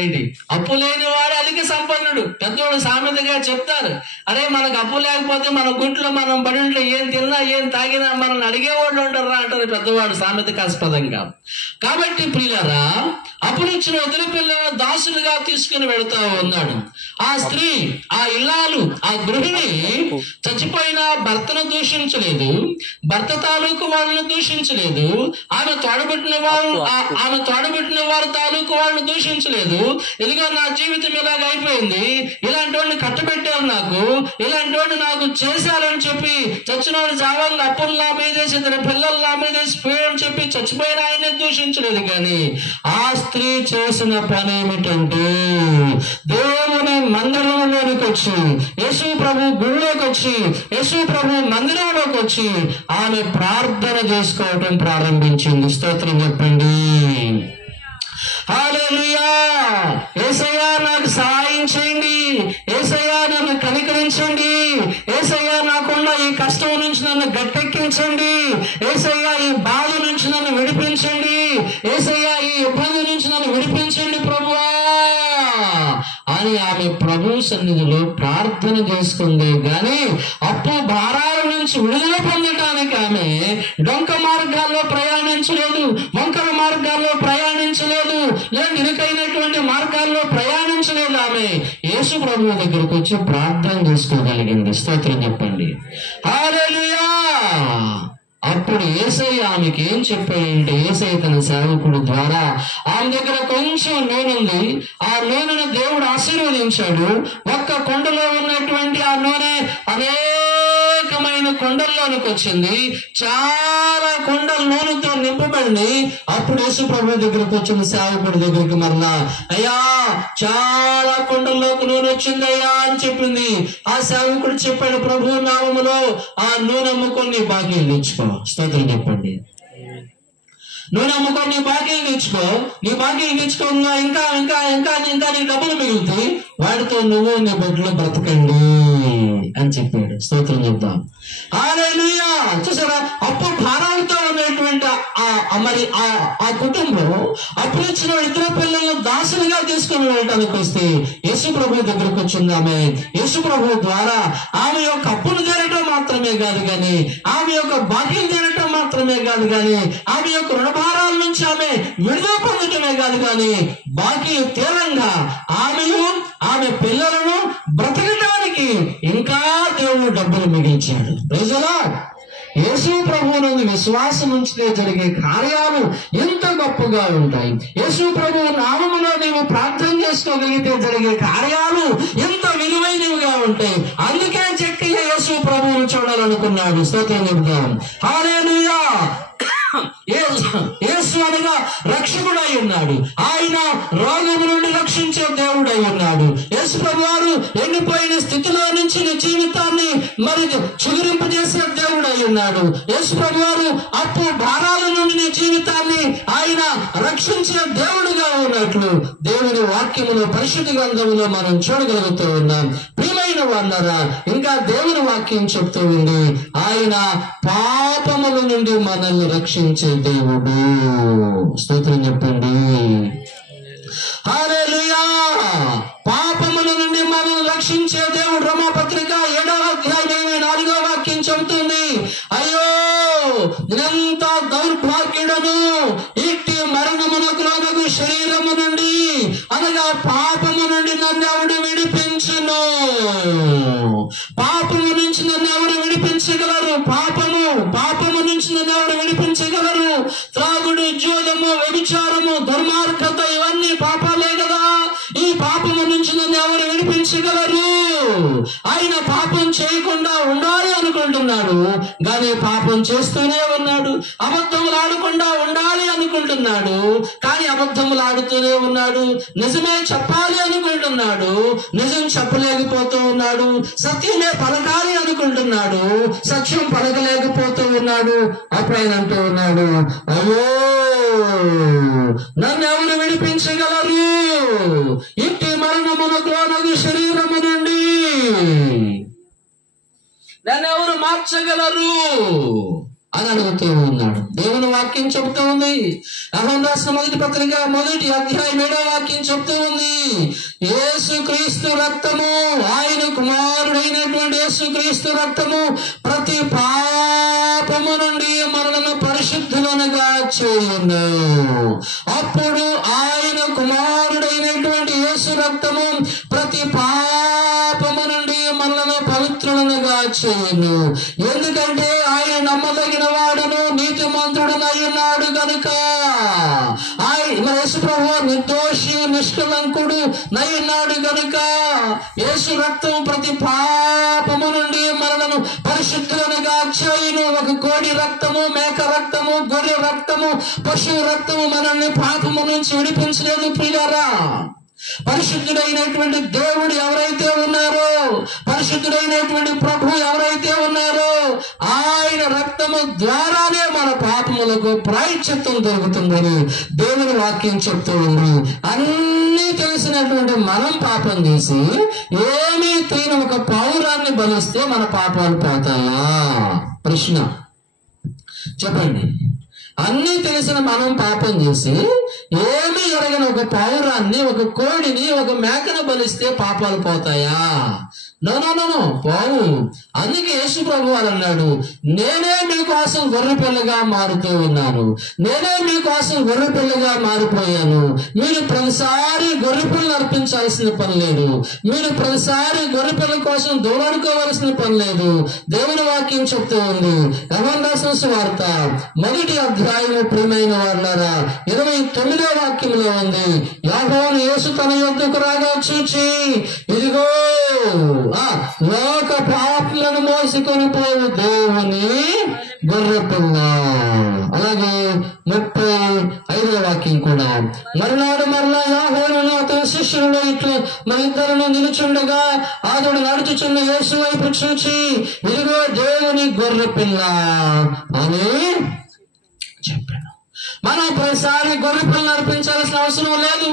ఏంటి, అప్పు లేని వాడు అధిక సంపన్నుడు. పెద్దవాడు సామెతగా చెప్తారు. అరే మనకు అప్పు లేకపోతే మన గుంట్లో మనం పడి ఉంటే ఏం తిన్నా ఏం తాగినా మనల్ని అడిగేవాళ్ళు ఉంటారా అంటారు పెద్దవాడు సామెతకాస్పదంగా. కాబట్టి ప్రియులారా, అప్పుడిచ్చిన వదిలి పిల్లలను దాసులుగా తీసుకుని వెళుతా ఉన్నాడు. ఆ స్త్రీ, ఆ ఇల్లాలు, ఆ గృహిణి చచ్చిపోయిన భర్తను దూషించలేదు, భర్త తాలూకు వాళ్ళని దూషించలేదు, ఆమె తోడబుట్టిన వారు తాలూకు వాళ్ళని దూషించలేదు. ఇదిగో నా జీవితం ఇలాగ అయిపోయింది, ఇలాంటి వాడిని కట్టబెట్టారు, ఇలాంటి వాడిని నాకు చేశారని చెప్పి చచ్చిన వాడు జావాలను అప్పులు నా మీదేసి ఇద్దరు పిల్లలు నా మీదేసి పోయారని చెప్పి చచ్చిపోయిన ఆయనే దూషించలేదు. కానీ ఆ స్త్రీ చేసిన పని ఏమిటంటే, దేవుని మందిరంలోనికి వచ్చి, యేసు ప్రభు గుడిలోకి వచ్చి, యేసు ప్రభు మందిరంలోకి వచ్చి ఆమె ప్రార్థన చేసుకోవటం ప్రారంభించింది. స్తోత్రం చెప్పండి. హల్లెలూయా. యేసయ్యా నాకు సహాయం చేయండి, యేసయ్యా నన్ను కనికరించండి, యేసయ్యా నాకున్న ఈ కష్టం నుంచి నన్ను గట్టెక్కించండి, యేసయ్యా ఈ బాధ నుంచి నన్ను విడిపించండి, యేసయ్యా ఈ ఇబ్బంది నుంచి నన్ను విడిపించండి ప్రభువా అని ఆమె ప్రభు సన్నిధిలో ప్రార్థన చేసుకుంది. గాని అప్పు భారాల నుంచి విడుదల పొందటానికి ఆమె డొంక మార్గాల్లో ప్రయాణించలేదు, వంకర మార్గాల్లో ప్రయాణించలేదు, లేదా ఇరుకైనటువంటి మార్గాల్లో ప్రయాణించలేదు. ఆమె యేసు ప్రభు దగ్గరకు వచ్చి ప్రార్థన చేసుకోగలిగింది. స్తోత్రం చెప్పండి. హల్లెలూయా. అప్పుడు యేసయ్య ఆమెకి ఏం చెప్పాడంటే, యేసయ్య తన సేవకుడు ద్వారా ఆమె దగ్గర కొంచెం నూనె ఉంది, ఆ నూనెను దేవుడు ఆశీర్వదించాడు. ఒక్క కొండలో ఉన్నటువంటి ఆ నూనె అనేకమైన కొండల్లోనికి వచ్చింది, చాలా కొండలు నూనెతో నింపబడింది. అప్పుడు యేసు ప్రభు దగ్గరకు వచ్చిన సేవకుడి దగ్గరికి మరలా, అయ్యా చాలా కొండల్లోకి నూనె వచ్చింది అయ్యా అని చెప్పింది. ఆ సేవకుడు చెప్పాడు, ప్రభు నామములో ఆ నూనె అమ్ముకొని బాకీలు తెచ్చుకో. స్తోత్రం చెప్పండి. నూనె అమ్ముకొని నీ బాకీలు తెచ్చుకో, నీ బాకీలు తెచ్చుకోగా ఇంకా ఇంకా ఇంకా ఇంకా నీ డబ్బులు మిగులుతాయి, వాడితో నువ్వు నీ బిడ్డలు బ్రతకండి అని చెప్పాడు. స్తోత్రం చెప్తాం. హల్లెలూయా. చూసారా, అప్పు భారాలతో ఉన్నటువంటి మరి ఆ కుటుంబం అప్పుడు ఇచ్చిన ఇతర పిల్లలను దాసులుగా తీసుకుని వెళ్ళడానికి వస్తే యేసు ప్రభు దగ్గరకు వచ్చింది. ఆమె యేసు ప్రభు ద్వారా ఆమె యొక్క అప్పును తీరటం మాత్రమే కాదు కానీ, ఆమె యొక్క బాకీలు తీరటం మాత్రమే కాదు కానీ, ఆమె యొక్క రుణభారాల నుంచి ఆమె విడుదల పొందటమే కాదు కానీ, బాకీలు తీరంగా ఆమె పిల్లలను బ్రతకడానికి ఇంకా దేవుడు డబ్బులు మిగిల్చాడు. Praise the lord. యేసు ప్రభువునందు విశ్వాసం ఉంచితే జరిగే కార్యాలు ఎంత గొప్పగా ఉంటాయి. యేసు ప్రభువు నామములో నీవు ప్రార్థన చేసుకోగలిగితే జరిగే కార్యాలు ఎంత విలువైనవిగా ఉంటాయి. అందుకే చెక్కయ్య యేసు ప్రభువును చూడాలనుకున్నాడు. స్తోత్రం చెబుతాం. హల్లెలూయా. యేసు అనగా రక్షకుడై ఉన్నాడు. ఆయన రోగము నుండి రక్షించే దేవుడై ఉన్నాడు. యేసు ప్రభు వారు ఎండిపోయిన స్థితిలో నుంచి నీ జీవితాన్ని మరి చిగురింపజేసే దేవుడై ఉన్నాడు. యేసు ప్రభు వారు అప్పు భారాల నుండి నీ జీవితాన్ని ఆయన రక్షించే దేవుడుగా ఉన్నట్లు దేవుని వాక్యములో పరిశుద్ధ గ్రంథములో మనం చూడగలుగుతూ ఉన్నాం. ప్రియమైన వారులారా, ఇంకా దేవుని వాక్యం చెప్తూ ఉంది, ఆయన పాపముల నుండి మనల్ని రక్షించే దేవుడు. స్తోత్రం చెప్పండి. హల్లెలూయా. పాపముల నుండి మనల్ని రక్షించే దేవుడు. రోమాపత్రిక 7వ అధ్యాయం 4వ వాక్యం చెబుతుంది, అయ్యో నేనెంత దౌర్భాగ్యుడను, ఇట్టి మరణమునకు లోనగు శరీరము నుండి అనగా పాపము నుండి నన్ను ఎవడు విడిపించును. పాపము నుంచి నన్ను ఎవరు విడిపించగలరు? పాపము నుంచి నన్ను ఎవరు విడిపించగలరు? త్రాగుడు, జూదము, వ్యభిచారము, దుర్మార్గత ఇవన్నీ పాపాలే కదా. ఈ పాపము నుంచి నన్ను ఎవరు విడిపించగలరు? ఆయన పాపం చేయకుండా ఉండాలి అనుకుంటున్నాడు, కానీ పాపం చేస్తూనే ఉన్నాడు. అబద్ధములు ఆడకుండా ఉండాలి అనుకుంటున్నాడు, కానీ అబద్ధములు ఆడుతూనే ఉన్నాడు. నిజమే చెప్పాలి అనుకుంటున్నాడు, నిజం చెప్పలేకపోతూ ఉన్నాడు. సత్యమే పలకాలి అనుకుంటున్నాడు, సత్యం పలకలేకపోతూ ఉన్నాడు. అప్పుడు ఆయన అంటూ ఉన్నాడు, అయ్యో నన్ను ఎవరు విడిపించగలరు ఇట్టి మరణమునకు లోనగు శరీరము నుండి? నన్ను ఎవరు మార్చగలరు? అని అడుగుతూ ఉన్నాడు. దేవుని వాక్యం చెబుతూ ఉంది. యోహాను రాసిన మొదటి పత్రిక 1వ అధ్యాయం 7వ వాక్యం చెబుతూ ఉంది, యేసుక్రీస్తు రక్తము, ఆయన కుమారుడైనటువంటి యేసుక్రీస్తు రక్తము ప్రతి పాపము నుండి మనలను పరిశుద్ధులనుగా చేయును. అప్పుడు ఆయన కుమారుడైనటువంటి యేసు రక్తము ప్రతి పాపము నుండి మనలను పవిత్రులనుగా చేయును. ఎందుకంటే ఆయన నమ్మదగిన వాడును నీతిమంతుడునై ఉన్నాడు గనుక. ఆయన యేసు ప్రభువు నిర్దోషి నిష్కలంకుడు నై ఉన్నాడు గనుక యేసు రక్తం ప్రతి పాపము నుండి మనలను పరిశుద్ధులనుగా చేయును. ఒక కోడి రక్తము, మేక రక్తము, గొర్రె రక్తము, పశువు రక్తము మనల్ని పాపము నుంచి విడిపించలేదు ప్రియులారా. పరిశుద్ధుడైనటువంటి దేవుడు ఎవరైతే ఉన్నారో, పరిశుద్ధుడైనటువంటి ప్రభు ఎవరైతే ఉన్నారో, ఆయన రక్తము ద్వారానే మన పాపములకు ప్రాయశ్చిత్తం దొరుకుతుందని దేవుని వాక్యం చెప్తూ ఉంది. అన్నీ తెలిసినటువంటి మనం పాపం చేసి ఏమీ తెలియని ఒక పౌరాన్ని బలిస్తే మన పాపాలు పోతాయా? ప్రశ్న చెప్పండి. అన్నీ తెలిసిన మనం పాపం చేసి ఏమీ ఎరగని ఒక పౌరాన్ని, ఒక కోడిని, ఒక మేకను బలిస్తే పాపాలు పోతాయా? నో నో నో నో పోవు. అందుకే యేసు ప్రభు వాళ్ళు అన్నాడు, నేనే మీకోసం గొర్రె పిల్లగా మారుతూ ఉన్నాను, నేనే మీకోసం గొర్రె పిల్లగా మారిపోయాను. మీరు ప్రతిసారి గొర్రె పిల్లలు అర్పించాల్సిన పని లేదు, మీరు ప్రతిసారి గొర్రె పిల్లల కోసం దూరాడుకోవాల్సిన పని లేదు. దేవుని వాక్యం చెప్తూ ఉంది. యోహాను రాసిన సువార్త 1వ అధ్యాయము ప్రియమైన వాళ్ళారా 29వ వాక్యంలో ఉంది, యోహాను యేసు తన యొద్దకు రాగా చూచి, ఇదిగో లోక పాపులను మోసుకొని పోవు దేవుని గొర్రె పిల్ల. అలాగే 35వ వాక్యం కూడా, మరునాడు మరలా యోహాను అతని శిష్యులు ఇట్లు మన ఇద్దరును నిలుచుండగా అతడు నడుచుచున్న యేసు వైపు చూచి, ఇదిగో దేవుని గొర్రె పిల్ల అని చెప్పాను. మనం ప్రతిసారి గొర్రె పిల్లలు అర్పించాల్సిన అవసరం లేదు.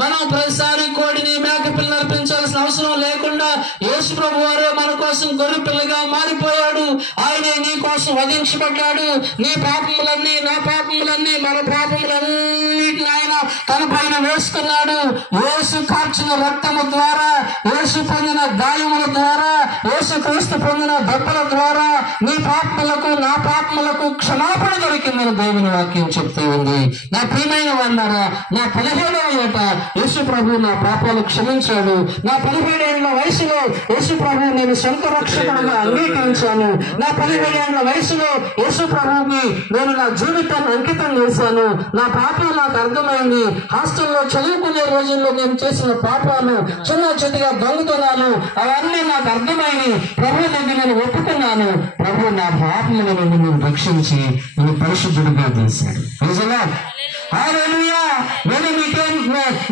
మనం ప్రతిసారి కోడిని, మేక పిల్లలు అర్పించాల్సిన అవసరం లేకుండా యేసు ప్రభు వారే మన కోసం గొర్రె పిల్లగా మారిపోయాడు. ఆయనే నీ కోసం వధించబడ్డాడు. నీ పాపములన్నీ, నా పాపములన్నీ, మన పాపములన్నిటిని ఆయన తన పైన వేసుకున్నాడు. యేసు కార్చిన రక్తము ద్వారా, యేసు పొందిన గాయముల ద్వారా, యేసు క్రీస్తు పొందిన దెబ్బల ద్వారా నీ పాపములకు, నా పాపములకు క్షమాపణ దొరికిందని దేవుని వాక్యం చెప్తూ ఉంది. నా ప్రియమైన వాళ్ళారా, నా 17వ ఏట యేసు ప్రభు నా పాపాలు క్షమించాడు. నా 17 ఏళ్ల వయసులో యేసు ప్రభు నేను సొంత రక్షకుడుగా అంగీకరించాను. నా 17 ఏళ్ల వయసులో యేసు ప్రభువుని నేను నా జీవితాన్ని అంకితం చేశాను. నా పాపం నాకు అర్థమైంది. హాస్టల్లో చదువుకునే రోజుల్లో నేను చేసిన పాపాలు, చిన్న చిన్నగా దొంగతనాలు, అవన్నీ నాకు అర్థమైంది. ప్రభు దగ్గర నేను ఒప్పుకున్నాను. ప్రభు నా పాపముల నుండి నేను రక్షించి నేను పరిశుద్ధుడిగా చేశాడు.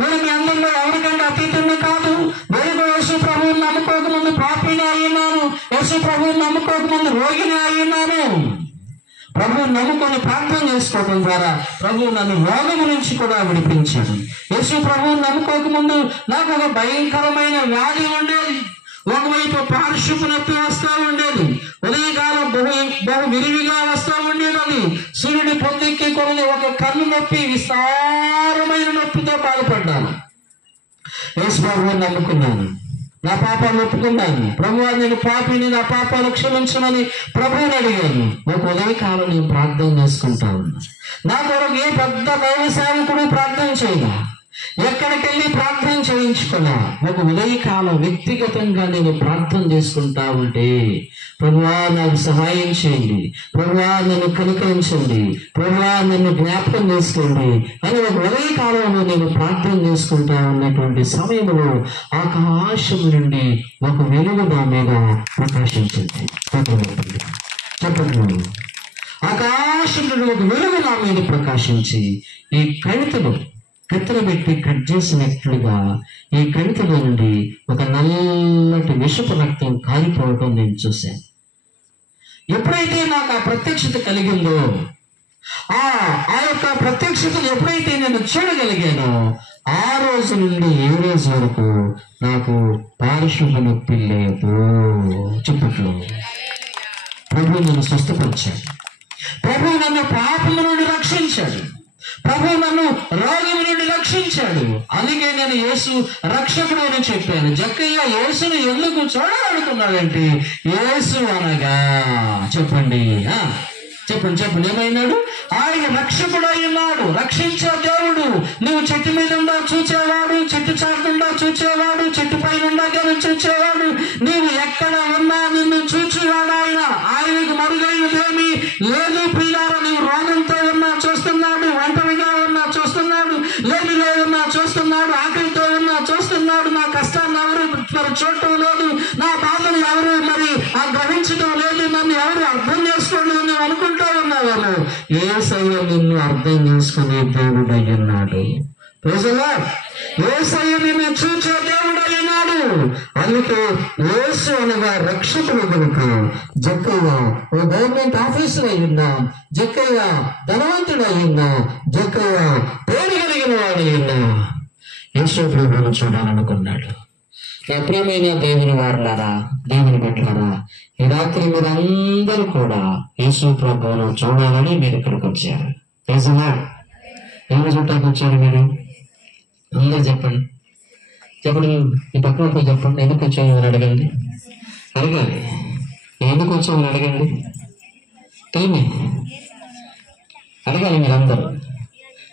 నేను మీ అందరిలో ఎవరికంటే అతీతంగా కాదు. నేను యేసు ప్రభువుని నమ్ముకోకముందు పాపిని అయ్యున్నాను. యేసు ప్రభువుని నమ్ముకోకముందు రోగిని అయ్యున్నాను. ప్రభువు నమ్ముకొని ప్రార్థన చేసుకోవడం ద్వారా ప్రభువు నన్ను రోగము నుంచి కూడా విడిపించాడు. యేసు ప్రభువుని నమ్ముకోకముందు నాకు ఒక భయంకరమైన వ్యాధి ఉండేది. ఒకవైపు పార్శ్వపు నొప్పి వస్తూ ఉండేది, ఉదయకాలం బహు విరివిగా వస్తూ ఉండేది. సూర్యుడి పొద్దుకి కొన్ని ఒక కన్ను నొప్పి, విస్తారమైన నొప్పితో బాధపడ్డాను. యేసు ప్రభువుని నమ్ముకున్నాను, నా పాపాలు ఒప్పుకున్నాను. ప్రభువా నేను పాపిని, నా పాపాలు క్షమించమని ప్రభువుని అడిగాను. ఒక ఉదయకాలం నేను ప్రార్థన చేసుకుంటా ఉన్నా. నా కొరకు ఏ పెద్ద దైవ సేవకుడు ప్రార్థన చేయగా, ఎక్కడికి వెళ్ళి ప్రార్థన చేయించుకున్నా. ఒక ఉదయకాలం వ్యక్తిగతంగా నేను ప్రార్థన చేసుకుంటా ఉంటే, ప్రభువా నాకు సహాయం చేయండి, ప్రభువా నన్ను కనికరించండి, ప్రభువా నన్ను జ్ఞాపకం చేసుకోండి అని ఒక ఉదయకాలంలో నేను ప్రార్థన చేసుకుంటా ఉన్నటువంటి సమయంలో ఆకాశం నుండి ఒక వెలుగు నా మీద ప్రకాశించింది. చెప్పండి, ఆకాశం నుండి ఒక వెలుగు నా మీద ప్రకాశించి ఈ కణితలు కత్తెర పెట్టి కట్ చేసినట్లుగా ఈ కణితలో నుండి ఒక నల్లటి విషపు రక్తం కారిపోవటం నేను చూశాను. ఎప్పుడైతే నాకు ఆ ప్రత్యక్షత కలిగిందో, ఆ యొక్క ప్రత్యక్షతను ఎప్పుడైతే నేను చూడగలిగానో, ఆ రోజు నుండి ఏ రోజు వరకు నాకు పారిశుభ్ర నొప్పి లేదు. చుప్పట్లో ప్రభు నన్ను స్వస్థపరిచాడు. ప్రభు నన్ను పాపము నుండి రక్షించాడు, ప్రభు నన్ను రోగము నుండి రక్షించాడు, అందుకే నేను యేసు రక్షకుడు అని చెప్పాను. జక్కయ్య యేసును ఎందుకు చూడాలనుకున్నాడంటే, యేసు అనగా చెప్పండి చెప్పండి ఏమైనాడు? ఆయన రక్షకుడు అయినాడు, రక్షించే దేవుడు. నువ్వు చెట్టు మీద ఉండా చూచేవాడు, చెట్టు చాటుకుండా చూచేవాడు, చెట్టు పైన ఉండగానే చూచేవాడు. నీవు ఎక్కడ ఉన్నా నిన్ను చూచేవాడు ఆయన. ఆయనకు మరుగైనదేమి లేదు ప్రియులారా. నీవు రోగంతో ఉన్నా చూస్తున్నాడు, ఒంటరిగా ఉన్నా చూస్తున్నాడు, లేమిలో ఉన్నా చూస్తున్నాడు, ఆకలితో ఉన్నా చూస్తున్నాడు. నా కష్టాన్ని ఎవరు మరి చూడటం లేదు, నా బాధను ఎవరు మరి గ్రహించడం లేదు, నన్ను ఎవరు అర్థం చేసుకోండి అని అనుకుంటూ ఉన్నాను. యేసయ్య నిన్ను అర్థం చేసుకునే దేవుడు అయ్యున్నాడు. యేసయ్య నిన్ను చూచే దేవుడు అయ్యున్నాడు. అందుకే యేసు అనగా రక్షకుడు కనుక జక్కయ్య ఓ గవర్నమెంట్ ఆఫీసర్ అయ్యున్నా, జక్కయ్య ధనవంతుడు అయ్యున్నా, జక్కయ్య పేరు కలిగిన వాడు అయ్యున్నా యేసు ప్రభువును చూడాలనుకున్నాడు. ఎప్పుడైనా దేవుని వారులారా, దేవుని బిడ్డలారా, ఈ రాత్రి మీరందరూ కూడా యేసు ప్రభువును చూడాలని మీరు ఇక్కడికి వచ్చారు. నిజమా? ఏమి చూడటానికి వచ్చారు మీరు? అందరూ చెప్పండి. ఈ పక్కన చెప్పండి. ఎందుకు వచ్చామని అడగండి. అడగాలి. ఎందుకు వచ్చామని అడగండి. అడగాలి మీరందరూ.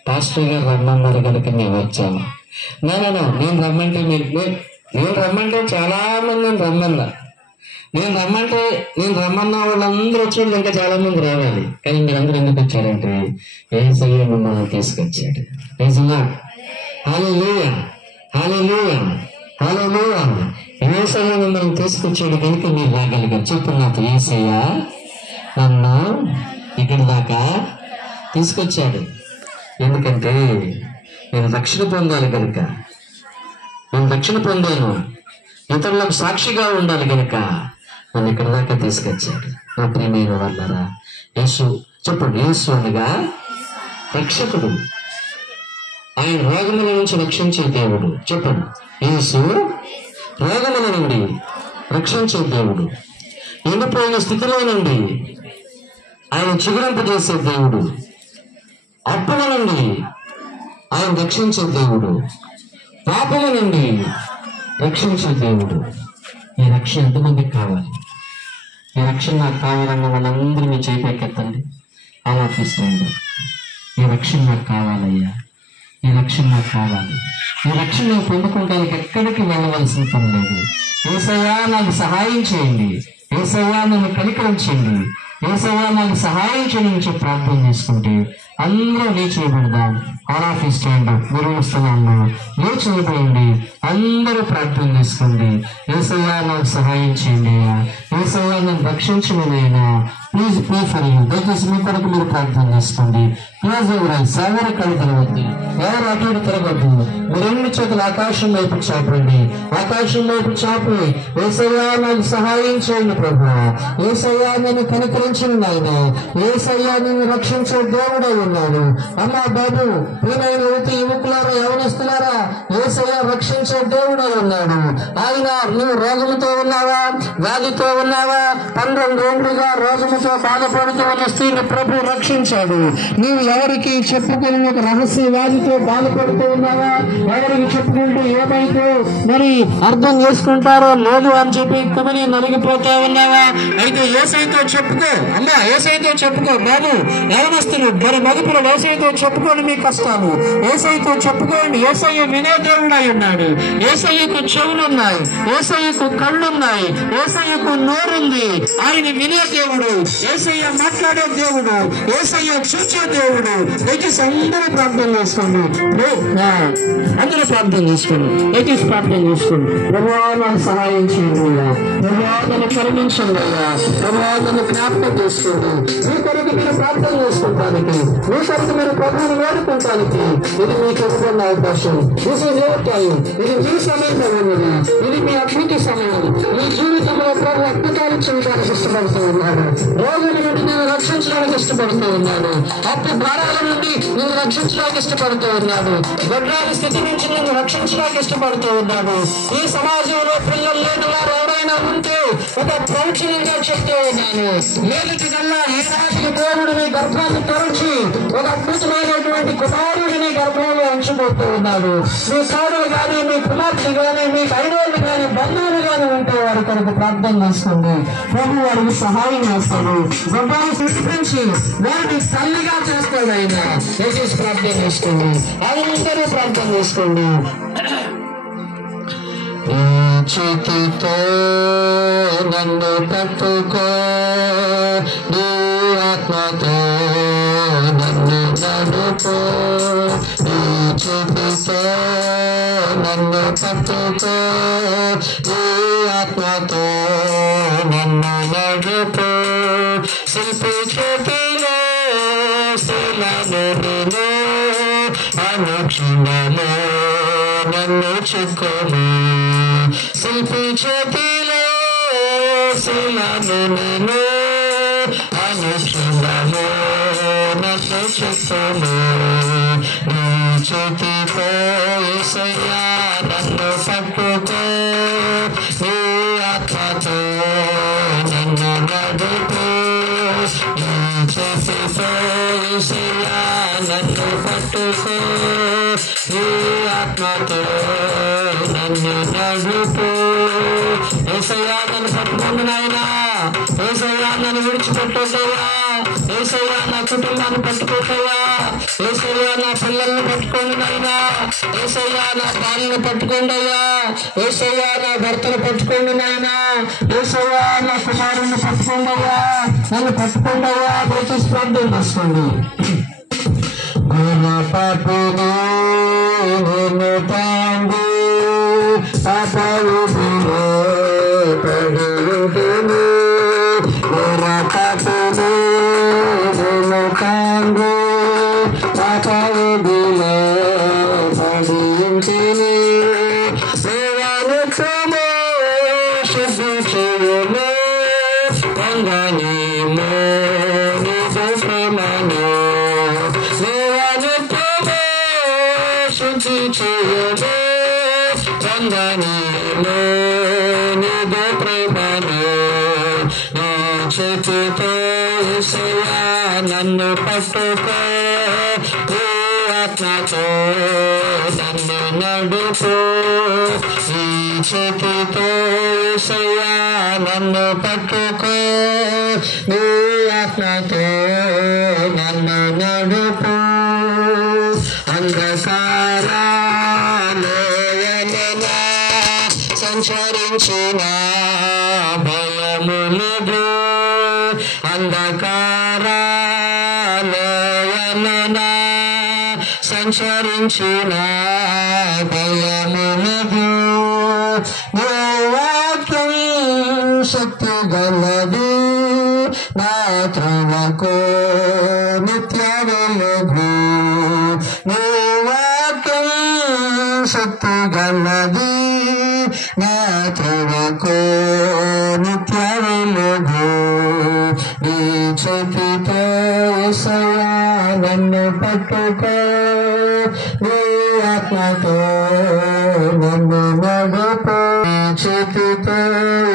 పాస్టర్ గారు రమ్మన్నారు కనుక మేము వచ్చాము. నేను రమ్మంటే నేను రమ్మంటే చాలా మంది నేను రమ్మన్నా వాళ్ళందరూ వచ్చేది ఇంకా చాలా మంది రావాలి. కానీ మీరందరూ ఎందుకు వచ్చారంటే యేసయ్య మిమ్మల్ని తీసుకొచ్చాడు. నిజమా? హల్లెలూయా, హల్లెలూయా, హల్లెలూయా. యేసయ్య మిమ్మల్ని తీసుకొచ్చాడు కనుక మీరు రాగలిగారు. చెప్పు నాకు, యేసయ్య నన్ను ఇక్కడి దాకా తీసుకొచ్చాడు. ఎందుకంటే నేను రక్షణ పొందాలి కనుక, నేను రక్షణ పొందాను, ఇతరులకు సాక్షిగా ఉండాలి కనుక నన్ను ఇక్కడ దాకా తీసుకొచ్చాడు. నా ప్రియమైన వాళ్ళరా, యేసు చెప్పండి. యేసు అనగా రక్షకుడు, ఆయన రోగముల నుంచి రక్షించే దేవుడు. చెప్పండి. యేసు రోగముల నుండి రక్షించే దేవుడు, ఎండిపోయిన స్థితిలో నుండి ఆయన చిగురింపజేసే దేవుడు, అప్పుల నుండి ఆయన రక్షించే దేవుడు, పాపము నుండి రక్షించే దేవుడు. ఈ రక్షణ ఎంతమందికి కావాలి? ఈ రక్షణ నాకు కావాలన్న వాళ్ళందరూ మీ చేపెక్కెత్తండి. ఆలోచిస్తాండి. ఈ రక్షణ నాకు కావాలయ్యా, ఈ రక్షణ నాకు కావాలి. ఈ రక్షణ నేను పొందుకోవడానికి ఎక్కడికి వెళ్ళవలసిన పని లేదు. యేసయ్యా నాకు సహాయం చేయండి, యేసయ్యా నన్ను కనికరించండి, యేసయ్యా నాకు సహాయం చేయండి ప్రార్థన చేసుకుంటే అందరూ లేచిపోయిందాం. ఆరాధిస్తాండి. నిర్వహిస్తున్నాను. లేచిపోయింది. అందరూ ప్రార్థన చేసుకోండి. యేసయ్యా నాకు సహాయం చేయండి, యేసయ్యా నన్ను రక్షించమని అయినా ప్లీజ్ ప్రే ఫర్ యూ. దయచేసి మీ కొరకు మీరు ప్రార్థన చేసుకోండి. ప్లీజ్ ఎవరైనా ఎవరు కళ్ళు తిరగద్దు, ఎవరు అటు ఇటు తిరగద్దు. మీరు 2 చేతులు ఆకాశం వైపు చాపండి. ఆకాశం వైపు చాపి యేసయ్యా నాకు సహాయం చేయండి ప్రభువా, యేసయ్యా నన్ను కనికరించిన నాయన, యేసయ్యా నిన్ను రక్షించే దేవుడై ఉన్నాడు. అమ్మా బాబు, ప్రియమైన యువకులారా, యవనస్తులారా, యేసయ్యా రక్షించే దేవుడై ఉన్నాడు. ఆయన నువ్వు రోగముతో ఉన్నావా, వ్యాధితో ఉన్నావా, 12 ఏళ్లుగా రోగముతో బాధపడుతూ ఉన్న స్త్రీని ప్రభు రక్షించాడు. నీవు ఎవరికి చెప్పుకుని ఒక రహస్య వ్యాధితో బాధపడుతూ ఉన్నావా, ఎవరికి చెప్పుకుంటూ ఏమైతే మరి అర్థం చేసుకుంటారో లేదు అని చెప్పి కమని నలిగిపోతా ఉన్నావా, అయితే యేసయ్యతో చెప్పుకో. అమ్మా, యేసయ్యతో చెప్పుకో. బాబు, యవనస్తులు మరి మగపులు యేసయ్యతో చెప్పుకోండి మీ కష్టాలు. యేసయ్యతో చెప్పుకోండి. యేసయ్య వినే దేవుడు అయి ఉన్నాడు. యేసయ్యకు చెవులున్నాయి, యేసయ్యకు కళ్ళున్నాయి, యేసయ్యకు నోరుంది. ఆయన వినే దేవుడు, యేసయ్య మాట్లాడే దేవుడు, యేసయ్య చూచే దేవుడు. దయచేసి అందరూ ప్రార్థన చేసుకోండి. అందరూ ప్రార్థన చేసుకోండి. దయచేసి ప్రార్థన చేసుకోండి. ప్రభువా నాకు సహాయం చేయండి అయ్యా, ప్రభువా నన్ను కరుణించండి అయ్యా, ప్రభువా నన్ను జ్ఞాపకం చేసుకోండి. మీ కొరకు మీరు ప్రార్థన చేసుకుంటానికి, మీ కొరకు మీరు ప్రభువును వేడుకుంటానికి ఇది మీకు ఇవ్వబడిన అవకాశం. ఇది మీ సమయంలో ఉన్నది. ఇది మీ అద్భుత సమయం. మీ జీవితంలో ప్రభు అద్భుతాలు చేయడానికి ఇష్టపడుతూ ఉన్నాడు. రోగుల నుండి నేను రక్షించడానికి ఇష్టపడుతూ ఉన్నాడు. అప్పు భారాల నుండి నిన్ను రక్షించడానికి ఇష్టపడుతూ ఉన్నాడు. గొడ్రాలి స్థితి నుంచి నిన్ను రక్షించడానికి ఇష్టపడుతూ ఉన్నాడు. ఈ సమాజంలో పిల్లలు లేని వారు ఎవరైనా ఉంటే ఒక ప్రవచనంగా చెప్తూ ఉన్నాను. నేటికి కల్లా ఈనాటికి దేవుడు నీ గర్భాన్ని తెరచి ఒక అద్భుతమైనటువంటి కుమారుడిని గర్భంలో ఉంచిపోతూ ఉన్నాడు. మీ కారులు కానీ, మీ కుమార్తె కానీ, మీ ఐరోళ్ళు కానీ, బంధువులు కానీ ఉంటే వారి కొరకు ప్రార్థన చేసుకోండి. ప్రభు వారికి సహాయం చేస్తాడు. గర్భాన్ని సృష్టించి వారిని తల్లిగా చేస్తాడు. ఆయన దయచేసి ప్రార్థన చేసుకోండి. అందరూ ప్రార్థన చేసుకోండి. చేతితో నన్ను పట్టుకో, నీ ఆత్మతో నన్ను నడుపో. నీ చేతితో నన్ను పట్టుకో, నీ ఆత్మతో నన్ను నడుపో. శిల్పి చేతిలో శిలను నేను అనుక్షణలో నన్ను చిక్కును. శిల్పి చేతిలో శిలను నేను అనుక్షణలో నన్ను చిక్కును. నీ చేతితో యేసయ్యా నన్ను పట్టుకో, నీ ఆత్మతో నన్ను నడుపు. నీ చేతితో యేసయ్యా నన్ను పట్టుకో, నీ ఆత్మతో నన్ను నడుపు. యేసయ్యా నన్ను పట్టుకోండి నాయనా, యేసయ్యా నన్ను విడిచిపెట్టొద్దయ్యా, యేసయ్యా నా కుటుంబాన్ని పట్టుకోవయ్యా, యేసయ్యా నా పిల్లల్ని పట్టుకోండి నాయనా, యేసయ్యా నా భార్యను పట్టుకోండి అయ్యా, యేసయ్యా నా భర్తను పట్టుకోండి నాయనా, యేసయ్యా నా కుమారుని పట్టుకోండి అయ్యా, నన్ను పట్టుకోండి అయ్యా. దయచేసి ప్రార్థన చేసుకోండి. పాపను నేను తాంగు పాపను పడును. పాపను నేను తాంగు పాపను పడుంటిని. దేవాలయము శుద్ధి చేయము వందనేమో నిజ ప్రేమను. శుద్ధి చేయము వందనేమో నిజ ప్రేమను. నీ చేతితో యేసయ్యా నన్ను పట్టుకో, నీ ఆత్మతో నన్ను నడుపు. నీ చేతితో యేసయ్యా నన్ను పట్టుకో, నీ ఆత్మతో నన్ను నడుపు. అంధకారాలయన సంచరించిన భయములదు, అంధకారాలయన సంచరించిన భయములదు. వాక్యం శక్తి గలదు, నా త్రవకు నిత్య వెలుగు. వాక్యం శక్తి గలదు, నా త్రవకు నిత్య వెలుగు. నీ చేతితో యేసయ్యా నన్ను పట్టుకో, నీ ఆత్మతో నన్ను నడుపు. నీ చేతితో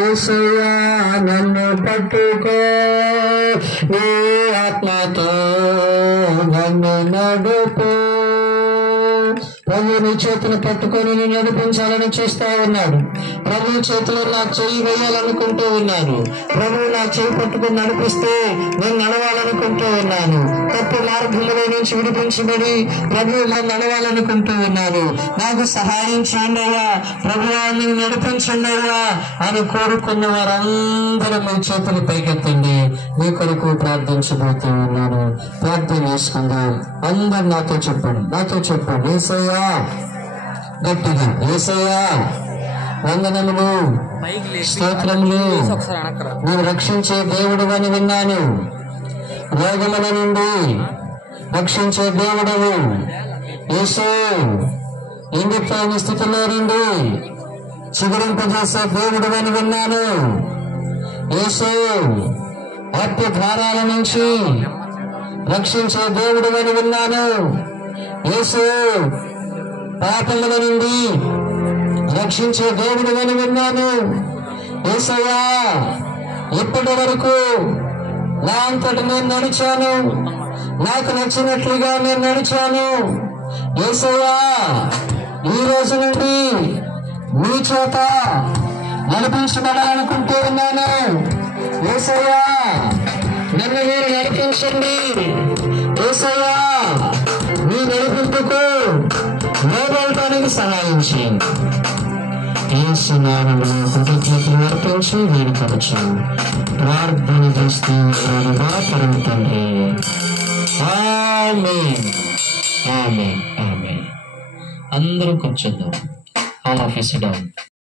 యేసయ్యా నన్ను పట్టుకో, నీ ఆత్మతో నన్ను నడుపు. ప్రభు నీ చేతిని పట్టుకొని నేను నడిపించాలని చూస్తా ఉన్నాడు. ప్రభు చేతిలో నా చెయ్యి వేయాలనుకుంటూ ఉన్నాను. ప్రభు నా చెయ్యి పట్టుకుని నడిపిస్తే నేను నడవాలనుకుంటూ ఉన్నాను. తప్పు మార్గంలో నుంచి విడిపించబడి ప్రభు నేను నడవాలనుకుంటూ ఉన్నాను. నాకు సహాయం చేయండి అయ్యా, ప్రభు నేను నడిపించండి అయ్యా అని కోరుకున్న వారందరూ మీ చేతులు పైకెత్తండి. మీ కొరకు ప్రార్థించబోతూ ఉన్నాను. ప్రార్థన చేసుకుందాం. అందరు నాతో చెప్పండి, నాతో చెప్పండి. యేసయ్యా గట్టిగా, యేసయ్యా వందనములు స్తోత్రములు, నువ్వు రక్షించే దేవుడు అని విన్నాను. రోగముల నుండి రక్షించే దేవుడవు యేసు. ఎండిపోయిన స్థితిలో నుండి చిగురింపజేసే దేవుడు అని విన్నాను యేసు. అప్పు భారాల నుంచి రక్షించే దేవుడు అని విన్నాను. యేసు పాపముల నుండి రక్షించే దేవుడు అని విన్నాను. యేసయ్యా, ఇప్పటి వరకు నా అంతటి నేను నడిచాను, నాకు నచ్చినట్లుగా నేను నడిచాను. యేసయ్యా, ఈ రోజు నుండి మీ చేత నడిపించబడాలనుకుంటూ ఉన్నాను. యేసయ్యా, నన్ను మీరు నడిపించండి. యేసయ్యా, మీ నడిపింపుకు వెళ్ళటానికి సహాయం చేయండి. యేసు నామములో కృతజ్ఞతలు అర్పించి వేడుకొనుచు ప్రార్థన చేస్తూ పరమ తండ్రి. ఆమేన్, ఆమేన్, ఆమేన్. అందరూ కూర్చుందాం. All of you SIT down.